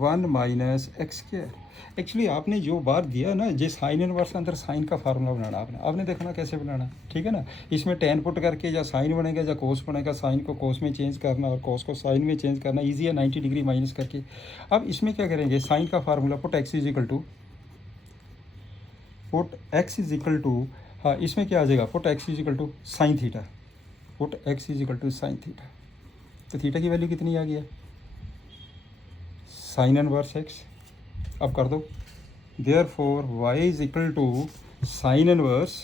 1 minus x square. Actually आपने जो बार दिया ना, जे साइन इनवर्स अंदर साइन का फार्मूला बनाना आपने देखना कैसे बनाना, ठीक है ना। इसमें टेन पुट करके या साइन बनेगा या कोस बनेगा, साइन को कोस में चेंज करना और कोस को साइन में चेंज करना, ईजी है 90 डिग्री माइनस करके। अब इसमें क्या करेंगे, साइन का formula put x is equal to, put x is equal to, हाँ इसमें क्या आ जाएगा, put x is equal to sine theta, put x is equal to sine theta. तो थीटा की वैल्यू कितनी आ गई है, साइन इनवर्स एक्स। अब कर दो, therefore y is equal to sine inverse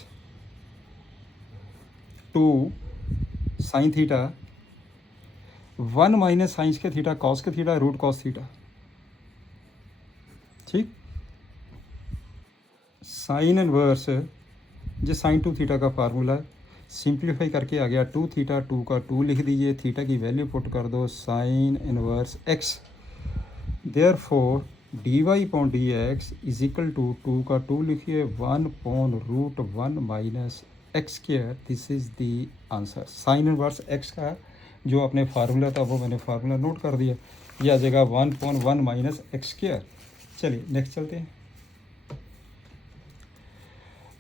2 sine theta 1 minus साइंस के थीटा कॉस के थीटा रूट कॉस थीटा, ठीक। साइन इनवर्स जो साइन टू थीटा का फार्मूला है, सिंप्लीफाई करके आ गया 2 थीटा, 2 का 2 लिख दीजिए, थीटा की वैल्यू पुट कर दो sine inverse x, therefore d y point d x is equal to 2 का 2 लिखिए 1 upon root 1 minus x square, this is the answer. Sine inverse x का जो अपने फार्मूला था वो मैंने फार्मूला नोट कर दिया, ये आ जाएगा 1 पॉन 1 माइनस एक्स स्क्वायर। चलिए नेक्स्ट चलते हैं।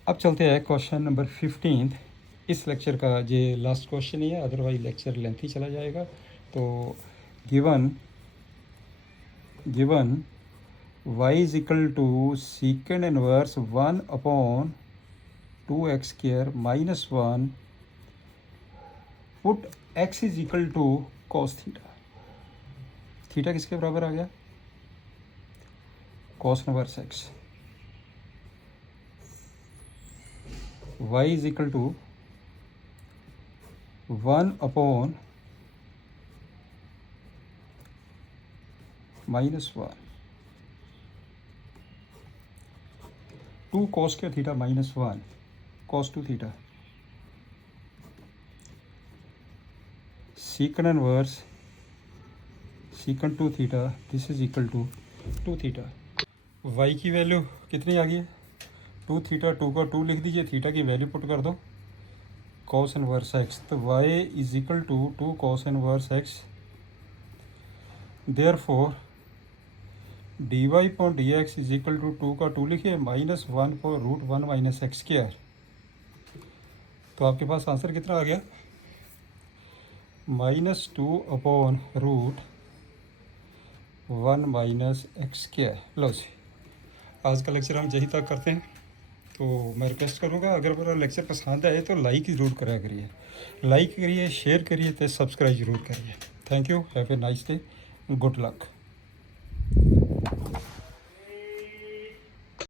अब चलते हैं क्वेश्चन नंबर 15। इस लेक्चर का ये लास्ट क्वेश्चन ही है, अदरवाइज लेक्चर लेंथी चला जाएगा। तो given y is equal to second inverse 1 upon 2x square minus 1, put x is equal to cos theta, theta किसके बराबर आ गया, cos inverse x, y is equal to 1 upon minus 1, 2 cos के theta minus 1 cos 2 theta, second inverse second 2 theta, this is equal to 2 theta. y की value कितनी आ गई है, 2 थीटा, 2 का 2 लिख दीजिए, थीटा की वैल्यू पुट कर दो कॉस इनवर्स एक्स, तो y is equal to 2 cos inverse x, therefore d y point d x is equal to 2 का 2 लिखिए माइनस 1 पर रूट 1 माइनस एक्स स्क्वायर। तो आपके पास आंसर कितना आ गया, minus 2 upon root 1 minus x square. लो जी, आज का लेक्चर हम यहीं तक करते हैं। तो मैं रिक्वेस्ट करूँगा, अगर मेरा लेक्चर पसंद आए तो लाइक ज़रूर करा करिए, लाइक करिए, शेयर करिए, तो सब्सक्राइब ज़रूर करिए। Thank you, have a nice day, good luck.